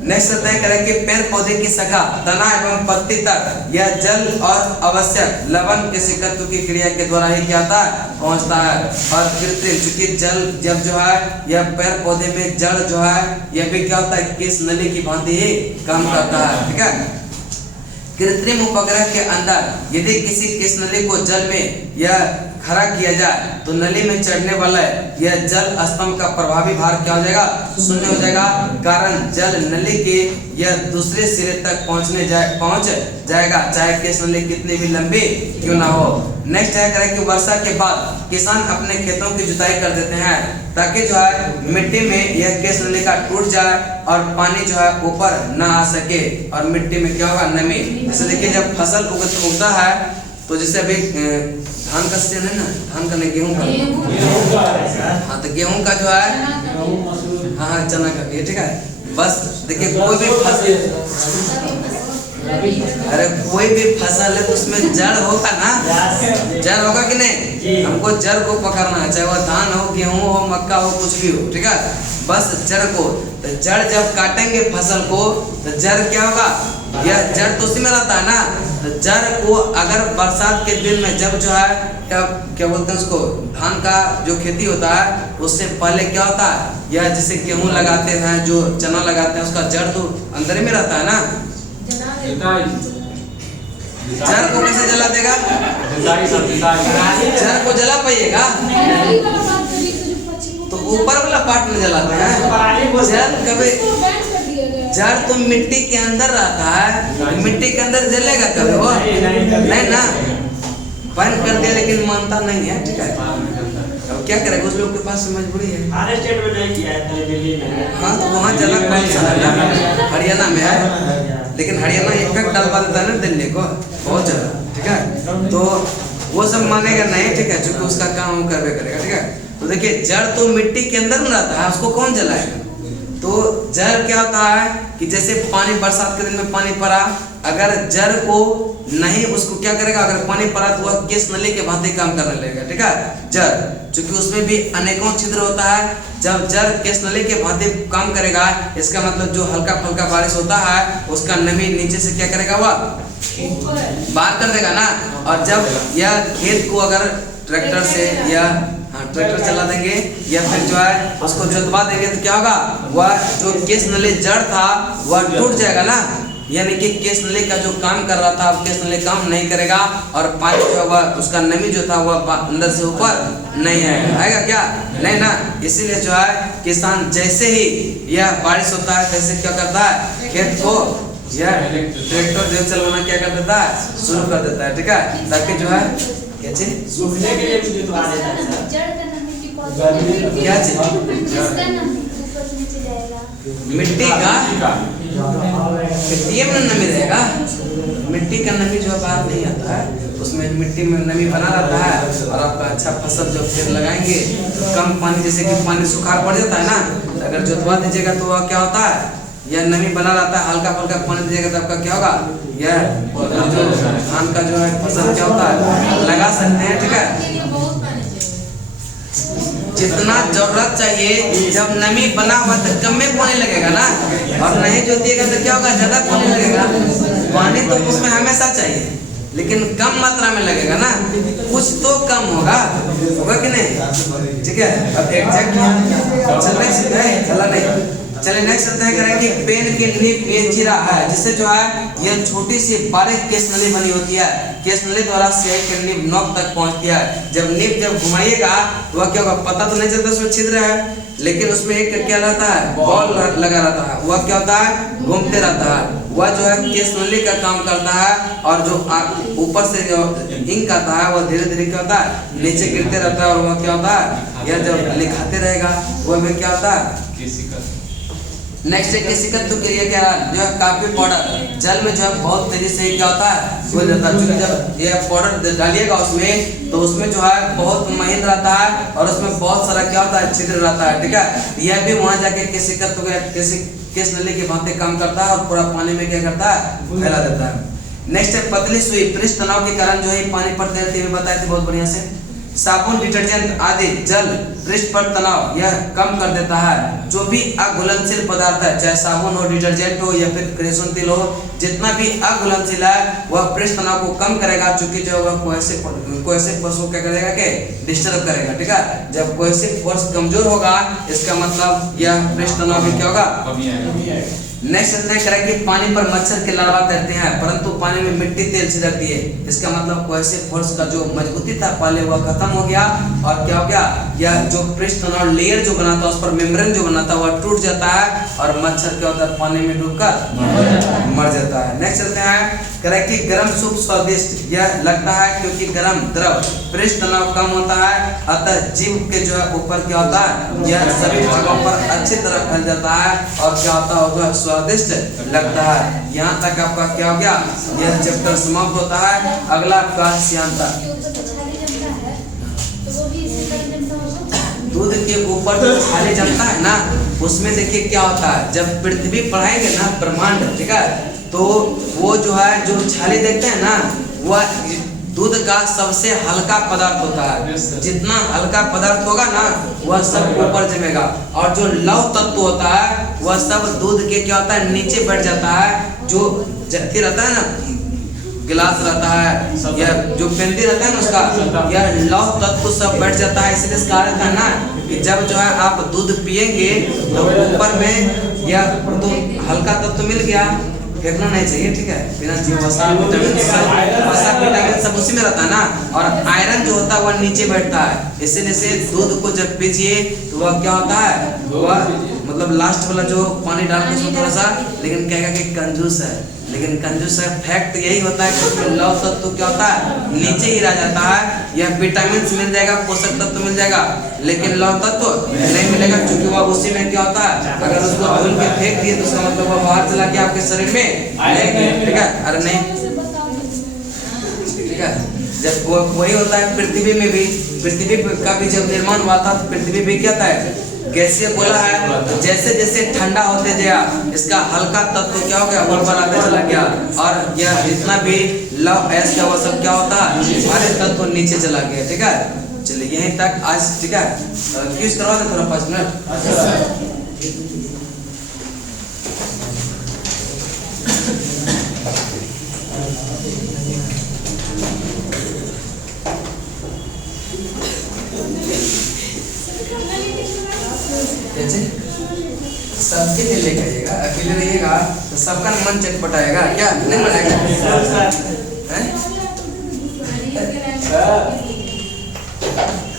नेक्स्ट तय करें कि पेड़ पौधे की शाखा, तना एवं पत्ती तक यह जल और आवश्यक लवण केशिकत्व की क्रिया के द्वारा ही क्या होता है, पहुंचता है। और कृत्रिम, चूंकि जल जब जो है यह पेड़ पौधे में जल जो है यह भी क्या होता है, केश नली की भांति ही काम करता है, ठीक है। कृत्रिम उपग्रह के अंदर यदि किसी केश नली को जल में यह खड़ा किया जाए तो नली में चढ़ने वाला यह जल स्तंभ का प्रभावी भार क्या हो जाएगा, शून्य हो जाएगा। कारण जल नली के यह दूसरे सिरे तक पहुंच जाएगा, चाहे केश नली कितनी भी लंबी क्यों ना हो। नेक्स्ट है करें कि वर्षा के बाद किसान अपने खेतों की जुताई कर देते हैं ताकि जो है मिट्टी में यह केश नली का टूट जाए और पानी जो है ऊपर ना आ सके और मिट्टी में क्या होगा, नमी। जैसे देखिए जब फसल उगता है तो जैसे अभी धान का सीजन है ना, धान का नहीं गेहूं का, हाँ तो गेहूं का जो है, हाँ चना का, ये ठीक है। बस देखिए कोई भी फसल, अरे कोई भी फसल है तो उसमें जड़ होगा ना, जड़ होगा कि नहीं, हमको जड़ को पकड़ना है, चाहे वह धान हो, गेहूं हो, मक्का हो, कुछ भी हो, ठीक है। बस जड़ को, तो जड़ जब काटेंगे फसल को तो जड़ क्या होगा, यह जड़ तो उसी में रहता है ना, तो जड़ को अगर बरसात के दिन में जब जो है क्या बोलते हैं उसको, धान का जो खेती होता है उससे पहले क्या होता है, यह जैसे गेहूं लगाते हैं, जो चना लगाते हैं, उसका जड़ तो अंदर ही में रहता है ना, जड़ को कैसे जला देगा, जड़ को जला पाइएगा तो ऊपर वाला पार्ट में जलाते हैं। जड़ कभी, जड़ तो मिट्टी के अंदर रहता है, मिट्टी के अंदर जलेगा कभी वो नहीं ना, बंद कर दिया लेकिन मानता नहीं है, ठीक है। अब क्या करेगा, उस लोग के पास मजबूरी है। हाँ तो वहाँ जला कौन सा है, हरियाणा में है, लेकिन हरियाणा इफेक्ट डलवा देता है ना दिल्ली को बहुत ज्यादा, ठीक है। तो वो सब मानेगा नहीं, ठीक है, चूंकि उसका काम वो करवे करेगा, ठीक है। तो देखिए जड़ तो मिट्टी के अंदर में रहता है, उसको कौन जलाएगा। तो जड़ क्या होता है कि जैसे पानी बरसात के दिन में पानी पड़ा, अगर जड़ को नहीं, उसको क्या करेगा, अगर पानी पड़ा तो वह केश नली के भांति काम करने लगेगा, ठीक है। जड़ चूंकि उसमें भी अनेकों छिद्र होता है, जब जड़ केश नली के भांति काम करेगा, इसका मतलब जो हल्का फुल्का बारिश होता है उसका नमी नीचे से क्या करेगा, वह बाहर कर देगा ना। और जब यह खेत को अगर ट्रैक्टर से या ट्रैक्टर चला देंगे या फिर जो है उसको जोतवा देंगे तो क्या होगा, वह जो केस नली जड़ था वह टूट जाएगा ना, यानी कि केस नली का जो काम कर रहा था अब केस नली काम नहीं करेगा और पानी जो है उसका नमी जो था वह अंदर से ऊपर नहीं आएगा क्या, नहीं ना। इसीलिए जो है किसान जैसे ही यह बारिश होता है तैसे क्या करता है, खेत को यह ट्रैक्टर जो चलाना क्या कर देता है, शुरू कर देता है, ठीक है, ताकि जो है क्या चीज सूखने के लिए मुझे तो आ देता है क्या चीज मिट्टी का, मिट्टी में नमी रहेगा, मिट्टी का नमी जो है बाहर नहीं आता है, उसमें मिट्टी में नमी बना रहता है और आपका अच्छा फसल जब फिर लगाएंगे तो कम पानी, जैसे कि पानी सुखाड़ पड़ जाता है ना, अगर जोतवा दीजिएगा तो वह क्या होता है, यह नमी बना रहता है, हल्का फुल्का पानी दीजिएगा तो आपका क्या होगा, यह जो धान का जो है फसल क्या होता है लगा सकते हैं, ठीक है। जितना जरूरत चाहिए, जब नमी बना हुआ तो कम में पानी लगेगा ना, और नहीं जोतिएगा तो क्या होगा, ज्यादा पानी लगेगा। पानी तो उसमें हमेशा चाहिए लेकिन कम मात्रा में लगेगा ना, कुछ तो कम होगा कि नहीं, ठीक है। अब एग्जैक्ट चला नहीं, चले नेक्स्ट चलते हैं, करेंगे पेन की नीब में चिरा है, जिससे जो है यह छोटी सी बारीक केस नली बनी होती है, केस नली द्वारा स्याही की नीब नोक तक पहुंचती है। जब नीब जब घुमाइएगा तो वह क्या होगा, पता तो नहीं चलता उसमें छिद्र है, लेकिन उसमें एक क्या रहता है, बॉल लगा रहता है, वह क्या होता है, घूमते रहता है, वह जो है केस नली का काम करता है। और जो ऊपर से जो इंक आता है वह धीरे धीरे क्या होता है, नीचे गिरते रहता है, और वह क्या होता है, यह जब लिखाते रहेगा वह में क्या होता है, नेक्स्ट है केसिकत के लिए क्या जो है काफी पाउडर जल में जो है बहुत तेजी से क्या होता है घुल जाता है, क्योंकि जब ये पाउडर डालिएगा उसमें तो उसमें जो है बहुत महीन रहता है और उसमें बहुत सारा क्या होता है, छिद्र रहता है, ठीक है। यह भी वहां जाके केसिकत केस नली के भांति काम करता है और पूरा पानी में क्या करता है, फैला देता है। नेक्स्ट है पतली सुई, पृष्ठ तनाव के कारण जो है पानी पड़ते रहती है, बताए थे बहुत बढ़िया से। साबुन, डिटर्जेंट आदि जल पृष्ठ पर तनाव यह कम कर देता है। जो भी अघुलनशील पदार्थ है, चाहे साबुन हो, डिटर्जेंट हो या फिर क्रेसोन तेल हो, जितना भी अघुलनशील है वह पृष्ठ तनाव को कम करेगा, चूंकि जो वह कोहेसिव फोर्स को क्या करेगा के डिस्टर्ब करेगा, ठीक है। जब कोहेसिव फोर्स कमजोर होगा इसका मतलब यह पृष्ठ तनाव भी क्या होगा। नेक्स्ट करें कि पानी पर मच्छर के लार्वा तैरते हैं, परंतु पानी में मिट्टी तेल छिड़कती है, इसका मतलब कोहेसिव फोर्स का जो मजबूती था पहले वह खत्म हो गया और क्या हो गया, यह जो पृष्ठ तनाव लेयर जो बना था उस पर मेम्ब्रेन जो बना था वह टूट जाता है और मच्छर क्या होता है, पानी में डूबकर मर जाता है। नेक्स्ट चलते हैं करें कि गर्म सूप स्वादिष्ट यह लगता है क्योंकि गर्म द्रव पृष्ठ तनाव कम होता है, अतः जीभ के जो है ऊपर क्या होता है, यह सभी भागों पर अच्छी तरह फैल जाता है और क्या होता होगा, स्वादिष्ट लगता है। यहाँ तक आपका क्या हो गया, यह चैप्टर समाप्त होता है। अगला आपका सियांता, दूध के ऊपर जो छाले जमता है ना, उसमें देखिए क्या होता है, जब पृथ्वी पढ़ाएंगे ना ब्रह्मांड, ठीक है, तो वो जो है जो छाले देखते हैं ना, वह दूध का सबसे हल्का पदार्थ होता है। जितना हल्का पदार्थ होगा ना वह सब ऊपर जमेगा, और जो लौह तत्व होता है वह सब दूध के क्या होता है, नीचे बैठ जाता है। जो जर्ती रहता है ना, गिलास रहता है या जो पेंदी रहता है ना उसका, यह लौह तत्व सब बैठ जाता है। इसलिए कहा जाता है ना कि जब जो है आप दूध पिएंगे तो ऊपर में यह तो हल्का तत्व मिल गया, फेंकना नहीं चाहिए, ठीक है, बिना विटामिन सब उसी में रहता है ना, और आयरन जो होता है वह नीचे बैठता है। इसीलिए से दूध को जब पीजिए तो वह क्या होता है, वह मतलब लास्ट वाला जो पानी डालते उसमें थोड़ा सा, लेकिन कहेगा कि कंजूस है, लेकिन कंजूस है फैक्ट यही होता है कि उसमें लौह तत्व क्या होता है, नीचे ही रह जाता है। यह विटामिन मिल जाएगा, पोषक तत्व मिल जाएगा, लेकिन लौह तत्व नहीं मिलेगा, क्योंकि वह उसी में क्या होता है, अगर उसको धुल के फेंक दिए तो उसका मतलब वह बाहर चला गया आपके शरीर में, ठीक है, अरे नहीं, ठीक है। जब वही होता है पृथ्वी में भी, पृथ्वी का भी जब निर्माण हुआ था तो पृथ्वी भी क्या था, गैसीय बोला है। जैसे जैसे ठंडा होते गया इसका हल्का तत्व क्या हो गया, ऊपर आते चला गया, और यह जितना भी लव एस का वो सब क्या होता है, भारी तत्व नीचे चला गया, ठीक है। चलिए यहीं तक आज, ठीक है, क्विज करवा दे थोड़ा 5 मिनट। सबके लिए लेके आइएगा, अकेले रहिएगा तो सबका मन चटपटाएगा क्या, नहीं बनाएगा?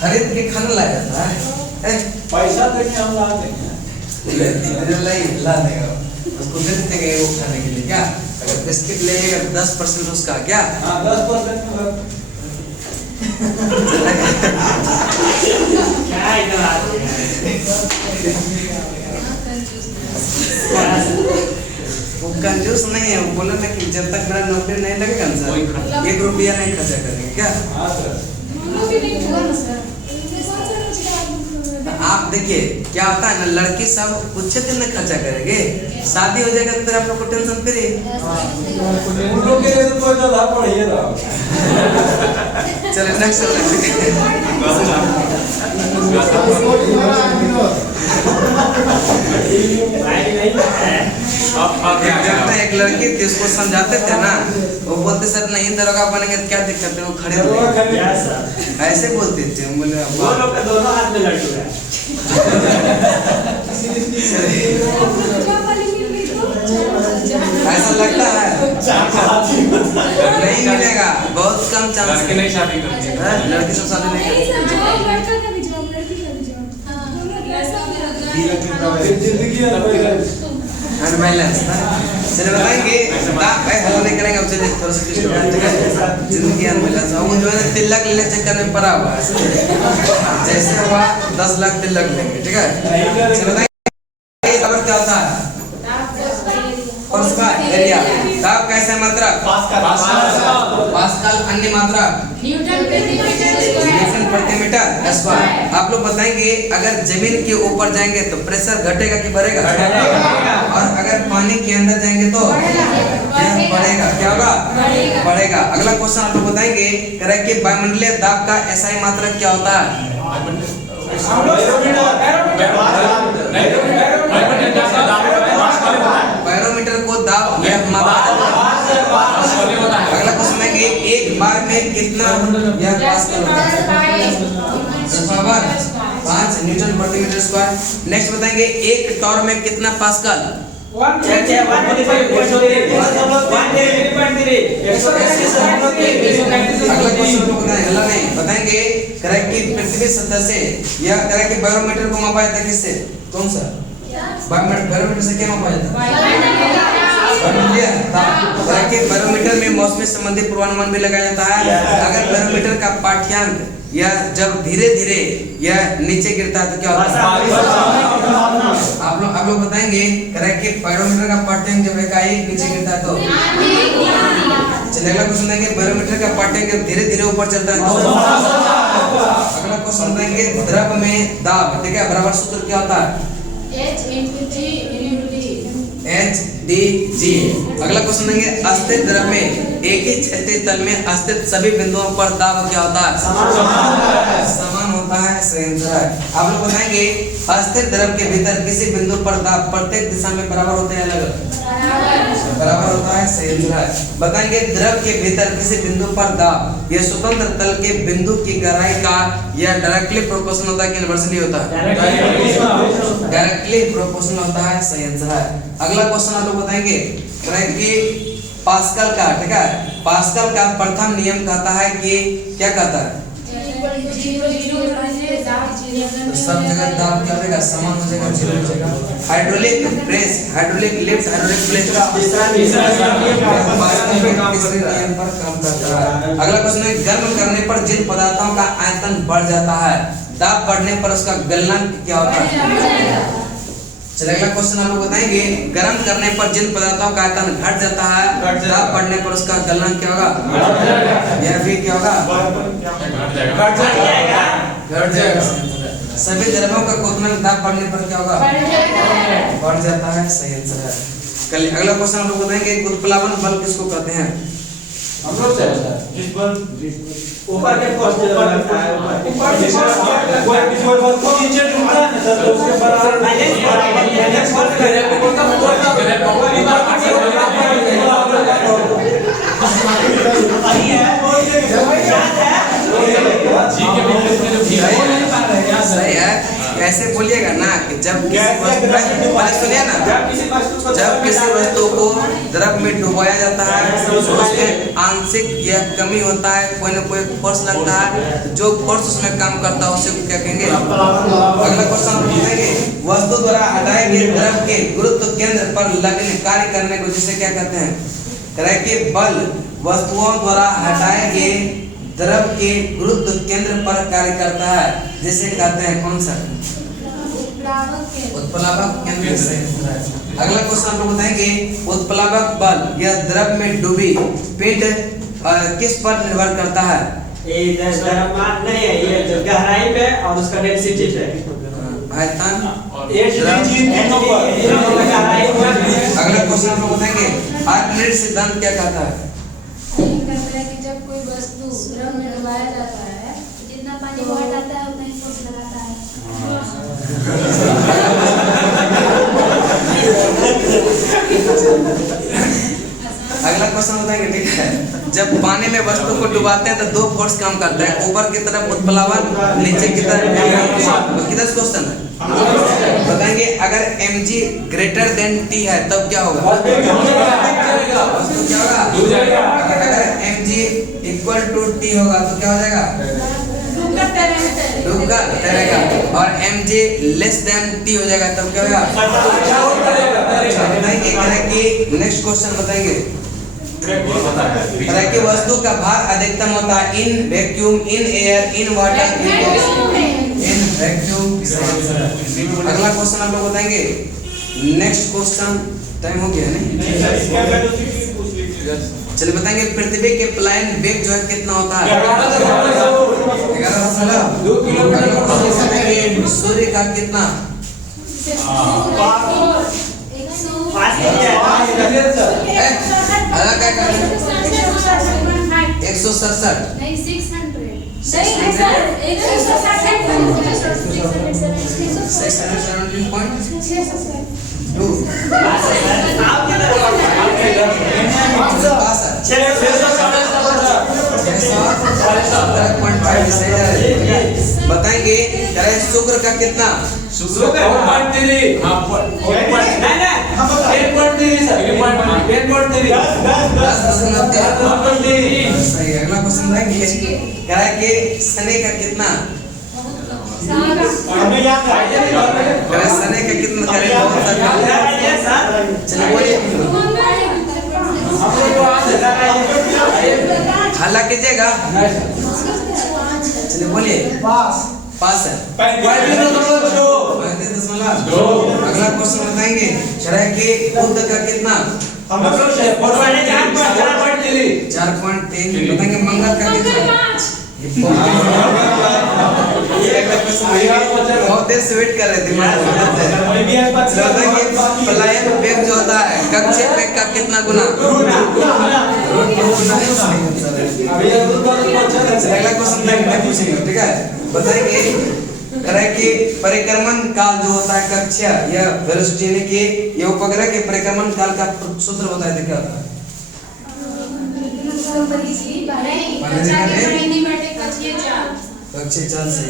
खरीद के खाना लाया जाता है, पैसा देंगे हम ला देंगे। ला देगा उसको, दे देंगे वो खाने के लिए क्या। अगर बिस्किट लेगा 10% उसका क्या, 10% वो कंजूस नहीं है, वो बोला ना कि जब तक मेरा नौकरी नहीं लगेगा ना सर, 1 रुपया नहीं खर्चा करेंगे क्या। आप देखिए क्या होता है ना, लड़की सब कुछ दिन में खर्चा करेंगे, शादी हो जाएगा तो फिर आप लोग को टेंशन फ्री। उन लोग के लिए तो कोई ज्यादा पढ़िए ना। चलो नेक्स्ट एक लड़की थी, उसको समझाते थे ना, वो बोलते सर नहीं दरोगा बनेंगे तो क्या दिक्कत है, वो खड़े थे ऐसे बोलती थी। हम बोले वो लोग के दोनों हाथ में लड्डू है। ऐसा लगता है नहीं मिलेगा, बहुत कम चांस है। नहीं शादी करती है, लड़की सब शादी नहीं करती। जिंदगी अनबैलेंस ना। चलिए बताएंगे हल नहीं करेंगे, अब चलिए थोड़ा सा जिंदगी अनबैलेंस। वो जो है ना तिलक लेने चक्कर में पड़ा हुआ है, जैसे हुआ 10 लाख तिलक लेंगे, ठीक है। चलिए बताएंगे खबर क्या होता है, और उसका एरिया दाब कैसे मात्रा, पास्कल अन्य मात्रा, न्यूटन प्रति मीटर स्क्वायर। आप लोग बताएंगे अगर जमीन के ऊपर जाएंगे तो प्रेशर घटेगा कि बढ़ेगा, और अगर पानी के अंदर जाएंगे तो यह बढ़ेगा, क्या होगा, बढ़ेगा। अगला क्वेश्चन आप लोग बताएंगे करें कि वायुमंडलीय दाब का एसआई मात्रक क्या होता है। बैरोमीटर को दाब यह मापा अगला क्वेश्चन है कि एक बार में कितना यह पास्कल होता है, 5 न्यूटन प्रति मीटर स्क्वायर। नेक्स्ट बताएंगे एक टॉर में कितना पास्कल, अगला क्वेश्चन बताएंगे करें कि पृथ्वी सतह से यह करें कि बैरोमीटर को मापा जाता है किससे, कौन सा बैरोमीटर से क्या मापा जाता है, बैरोमीटर में मौसम संबंधी पूर्वानुमान भी लगाया जाता है। अगर बैरोमीटर का पाठ्यांक यह जब धीरे धीरे यह नीचे गिरता है तो क्या होता है, आप लोग बताएंगे करें कि बैरोमीटर का पाठ्यांक जब एकाएक नीचे गिरता है तो। चलिए अगला क्वेश्चन देंगे बैरोमीटर का पाठ्यांक जब धीरे धीरे ऊपर चलता है तो। अगला क्वेश्चन देंगे द्रव में दाब, ठीक है, बराबर सूत्र क्या होता है, HDG। अगला क्वेश्चन देंगे अस्थिर द्रव में एक ही क्षैतिज तल में स्थित सभी बिंदुओं पर दाब क्या होता है, समान होता है, सही है। आप लोग बताएंगे अस्थिर द्रव के भीतर किसी बिंदु पर दाब प्रत्येक दिशा में बराबर होता है, अलग बराबर होता है, सही है। बताएंगे द्रव के भीतर किसी बिंदु पर दाब यह स्वतंत्र तल के बिंदु की गहराई का यह डायरेक्टली प्रोपोर्शनल होता है कि इनवर्सली होता है, डायरेक्टली प्रोपोर्शनल होता है, सही आंसर है। अगला क्वेश्चन आप लोग बताएंगे कि पास्कल का, ठीक है, पास्कल का प्रथम नियम कहता है कि क्या कहता है, तो सब जगह दाब क्या होगा, समान हो जाएगा, 0 हो जाएगा। Hydraulic press, hydraulic lift, hydraulic press नियम पर काम करता है। अगला क्वेश्चन है गर्म करने पर जिन पदार्थों का आयतन बढ़ जाता है दाब बढ़ने पर उसका गलनांक क्या होता है। चलिए अगला क्वेश्चन आप लोग बताएंगे गर्म करने पर जिन पदार्थों का आयतन घट जाता है दाब बढ़ने पर उसका गलनांक क्या होगा, या फिर क्या होगा, घट जाएगा। सभी द्रव्यों का क्वथनांक दाब बढ़ने पर क्या होगा, बढ़ जाता है, सही आंसर है। कल अगला क्वेश्चन आप लोग बताएंगे उत्प्लावन बल किसको कहते हैं, हम लोग जिस पर ऊपर के फोर्स ऊपर जिस पर को नीचे ढूंढता है ना सर, उसके बराबर माइनस वर्क करेगा सही है। ऐसे बोलिएगा ना कि जब मैंने सुनिए ना, जब किसी वस्तु को द्रव में डुबाया जाता है तो उसके आंशिक या कमी होता है, कोई ना कोई फोर्स लगता है, जो फोर्स उसमें काम करता है उसे क्या कहेंगे? अगला क्वेश्चन हम पूछेंगे, वस्तु द्वारा हटाए गए द्रव के गुरुत्व केंद्र पर लगने कार्य करने को जिसे क्या कहते हैं? कह कि बल वस्तुओं द्वारा हटाए गए द्रव के गुरुत्व केंद्र पर कार्य करता है, जिसे कहते हैं कौन सा? उत्प्लावक केंद्र से। अगला क्वेश्चन हम लोग बताएंगे, उत्प्लावक बल यह द्रव में डूबी पिंड किस पर निर्भर करता है? ये द्रव्यमान नहीं है, ये जो गहराई पे और उसका डेंसिटी पे। आयतन अगला क्वेश्चन हम लोग बताएंगे, आर्किमिडीज सिद्धांत क्या कहता है? कहता है कि जब कोई वस्तु द्रव में डुबाया जाता है, जितना पानी वो हटाता है उतना ही फोर्स लगाता है। अगला क्वेश्चन बताएंगे, ठीक है, जब पानी में वस्तु को डुबाते हैं तो दो फोर्स काम करते हैं, ऊपर की तरफ उत्प्लावन, नीचे की तरफ। किधर क्वेश्चन है बताएंगे, अगर mg ग्रेटर देन t है तब क्या होगा? वस्तु क्या होगा? अगर mg इक्वल टू t होगा तो क्या हो जाएगा? डूबकर तैरेगा। और mg लेस देन t हो जाएगा तब क्या होगा? बताएंगे, नेक्स्ट क्वेश्चन बताएंगे, कि वस्तु का भार अधिकतम होता है in vacuum, in air, in water, in vacuum. अगला क्वेश्चन हम लोग बताएंगे, नेक्स्ट क्वेश्चन टाइम हो गया नहीं? चलिए बताएंगे, पृथ्वी के प्लायन वेग जो है कितना होता है? 11 सूर्य का कितना? 617.5 बताएंगे, शुक्र का कितना? सही। अगला क्वेश्चन देंगे, शनि का कितना? शनि का कितना? चलिए बोलिए, हल्ला कीजिएगा। चलिए बोलिए, पास है। अगला क्वेश्चन बताएंगे, कि बुध का कितना? 4.3। बताएंगे, मंगल का कितना? बहुत देर से वेट कर रहे थे। प्लायन वेग जो होता है कक्षीय वेग का कितना गुना? अगला क्वेश्चन पूछेंगे, ठीक है, बताएंगे, कि परिक्रमण काल जो होता है कक्षीय या वेलोसिटी यानी कि ये उपग्रह के परिक्रमण काल का सूत्र होता है, क्या होता है? कक्षीय चाल से।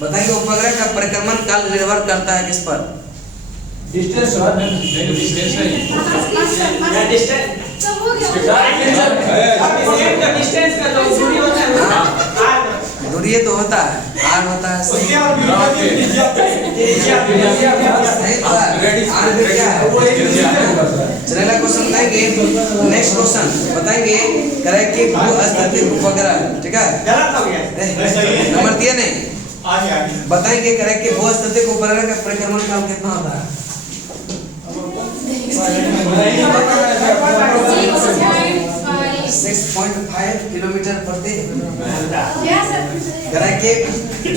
बताएंगे, उपग्रह का परिक्रमण काल निर्भर करता है किस पर? डिस्टेंस दूरी तो होता है, आर होता है। सही चलेगा क्वेश्चन बताएंगे, नेक्स्ट क्वेश्चन बताएंगे, कि भू-स्थैतिक उपग्रह, ठीक है, नंबर दिया नहीं, बताएंगे कि भू-स्थैतिक उपग्रह का परिक्रमण काल कितना होता है? 6.5 किलोमीटर प्रति घंटा। कि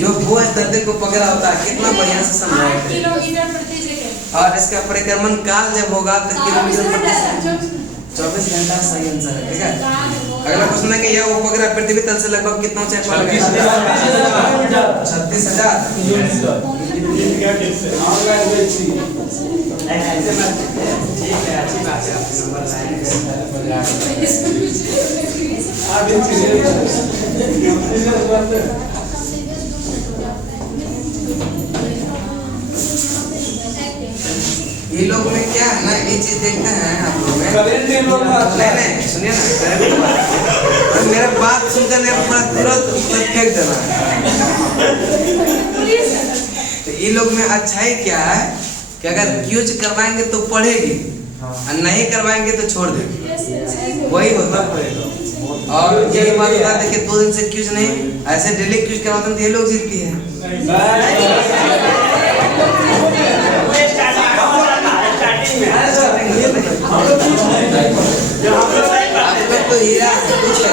जो भू-स्थैतिक उपग्रह होता है कितना बढ़िया से समझाया, और इसका परिक्रमण काल जब होगा तो किलोमीटर प्रति 24 घंटा। सही आंसर है, ठीक है। अगला क्वेश्चन है कि यह उपग्रह पृथ्वी तल से लगभग कितना ऊंचाई पर है? 36,000। ये लोग में क्या है ना, ये चीज देखते हैं आप लोग में। करंट इन लोग का अच्छा है। नहीं सुनिए ना, करंट की बात। और मेरा बात सुनकर नहीं पूरा तुरंत फेंक देना है। तो ये लोग में अच्छाई क्या है कि अगर क्यूज करवाएंगे तो पढ़ेगी और नहीं करवाएंगे तो छोड़ देगी, वही होता है। और यही बात होता है कि 2 दिन से क्यूज नहीं, ऐसे डेली क्यूज करवाते हैं तो ये लोग जीतती है। आप लोग तो हीरा है, कुछ है।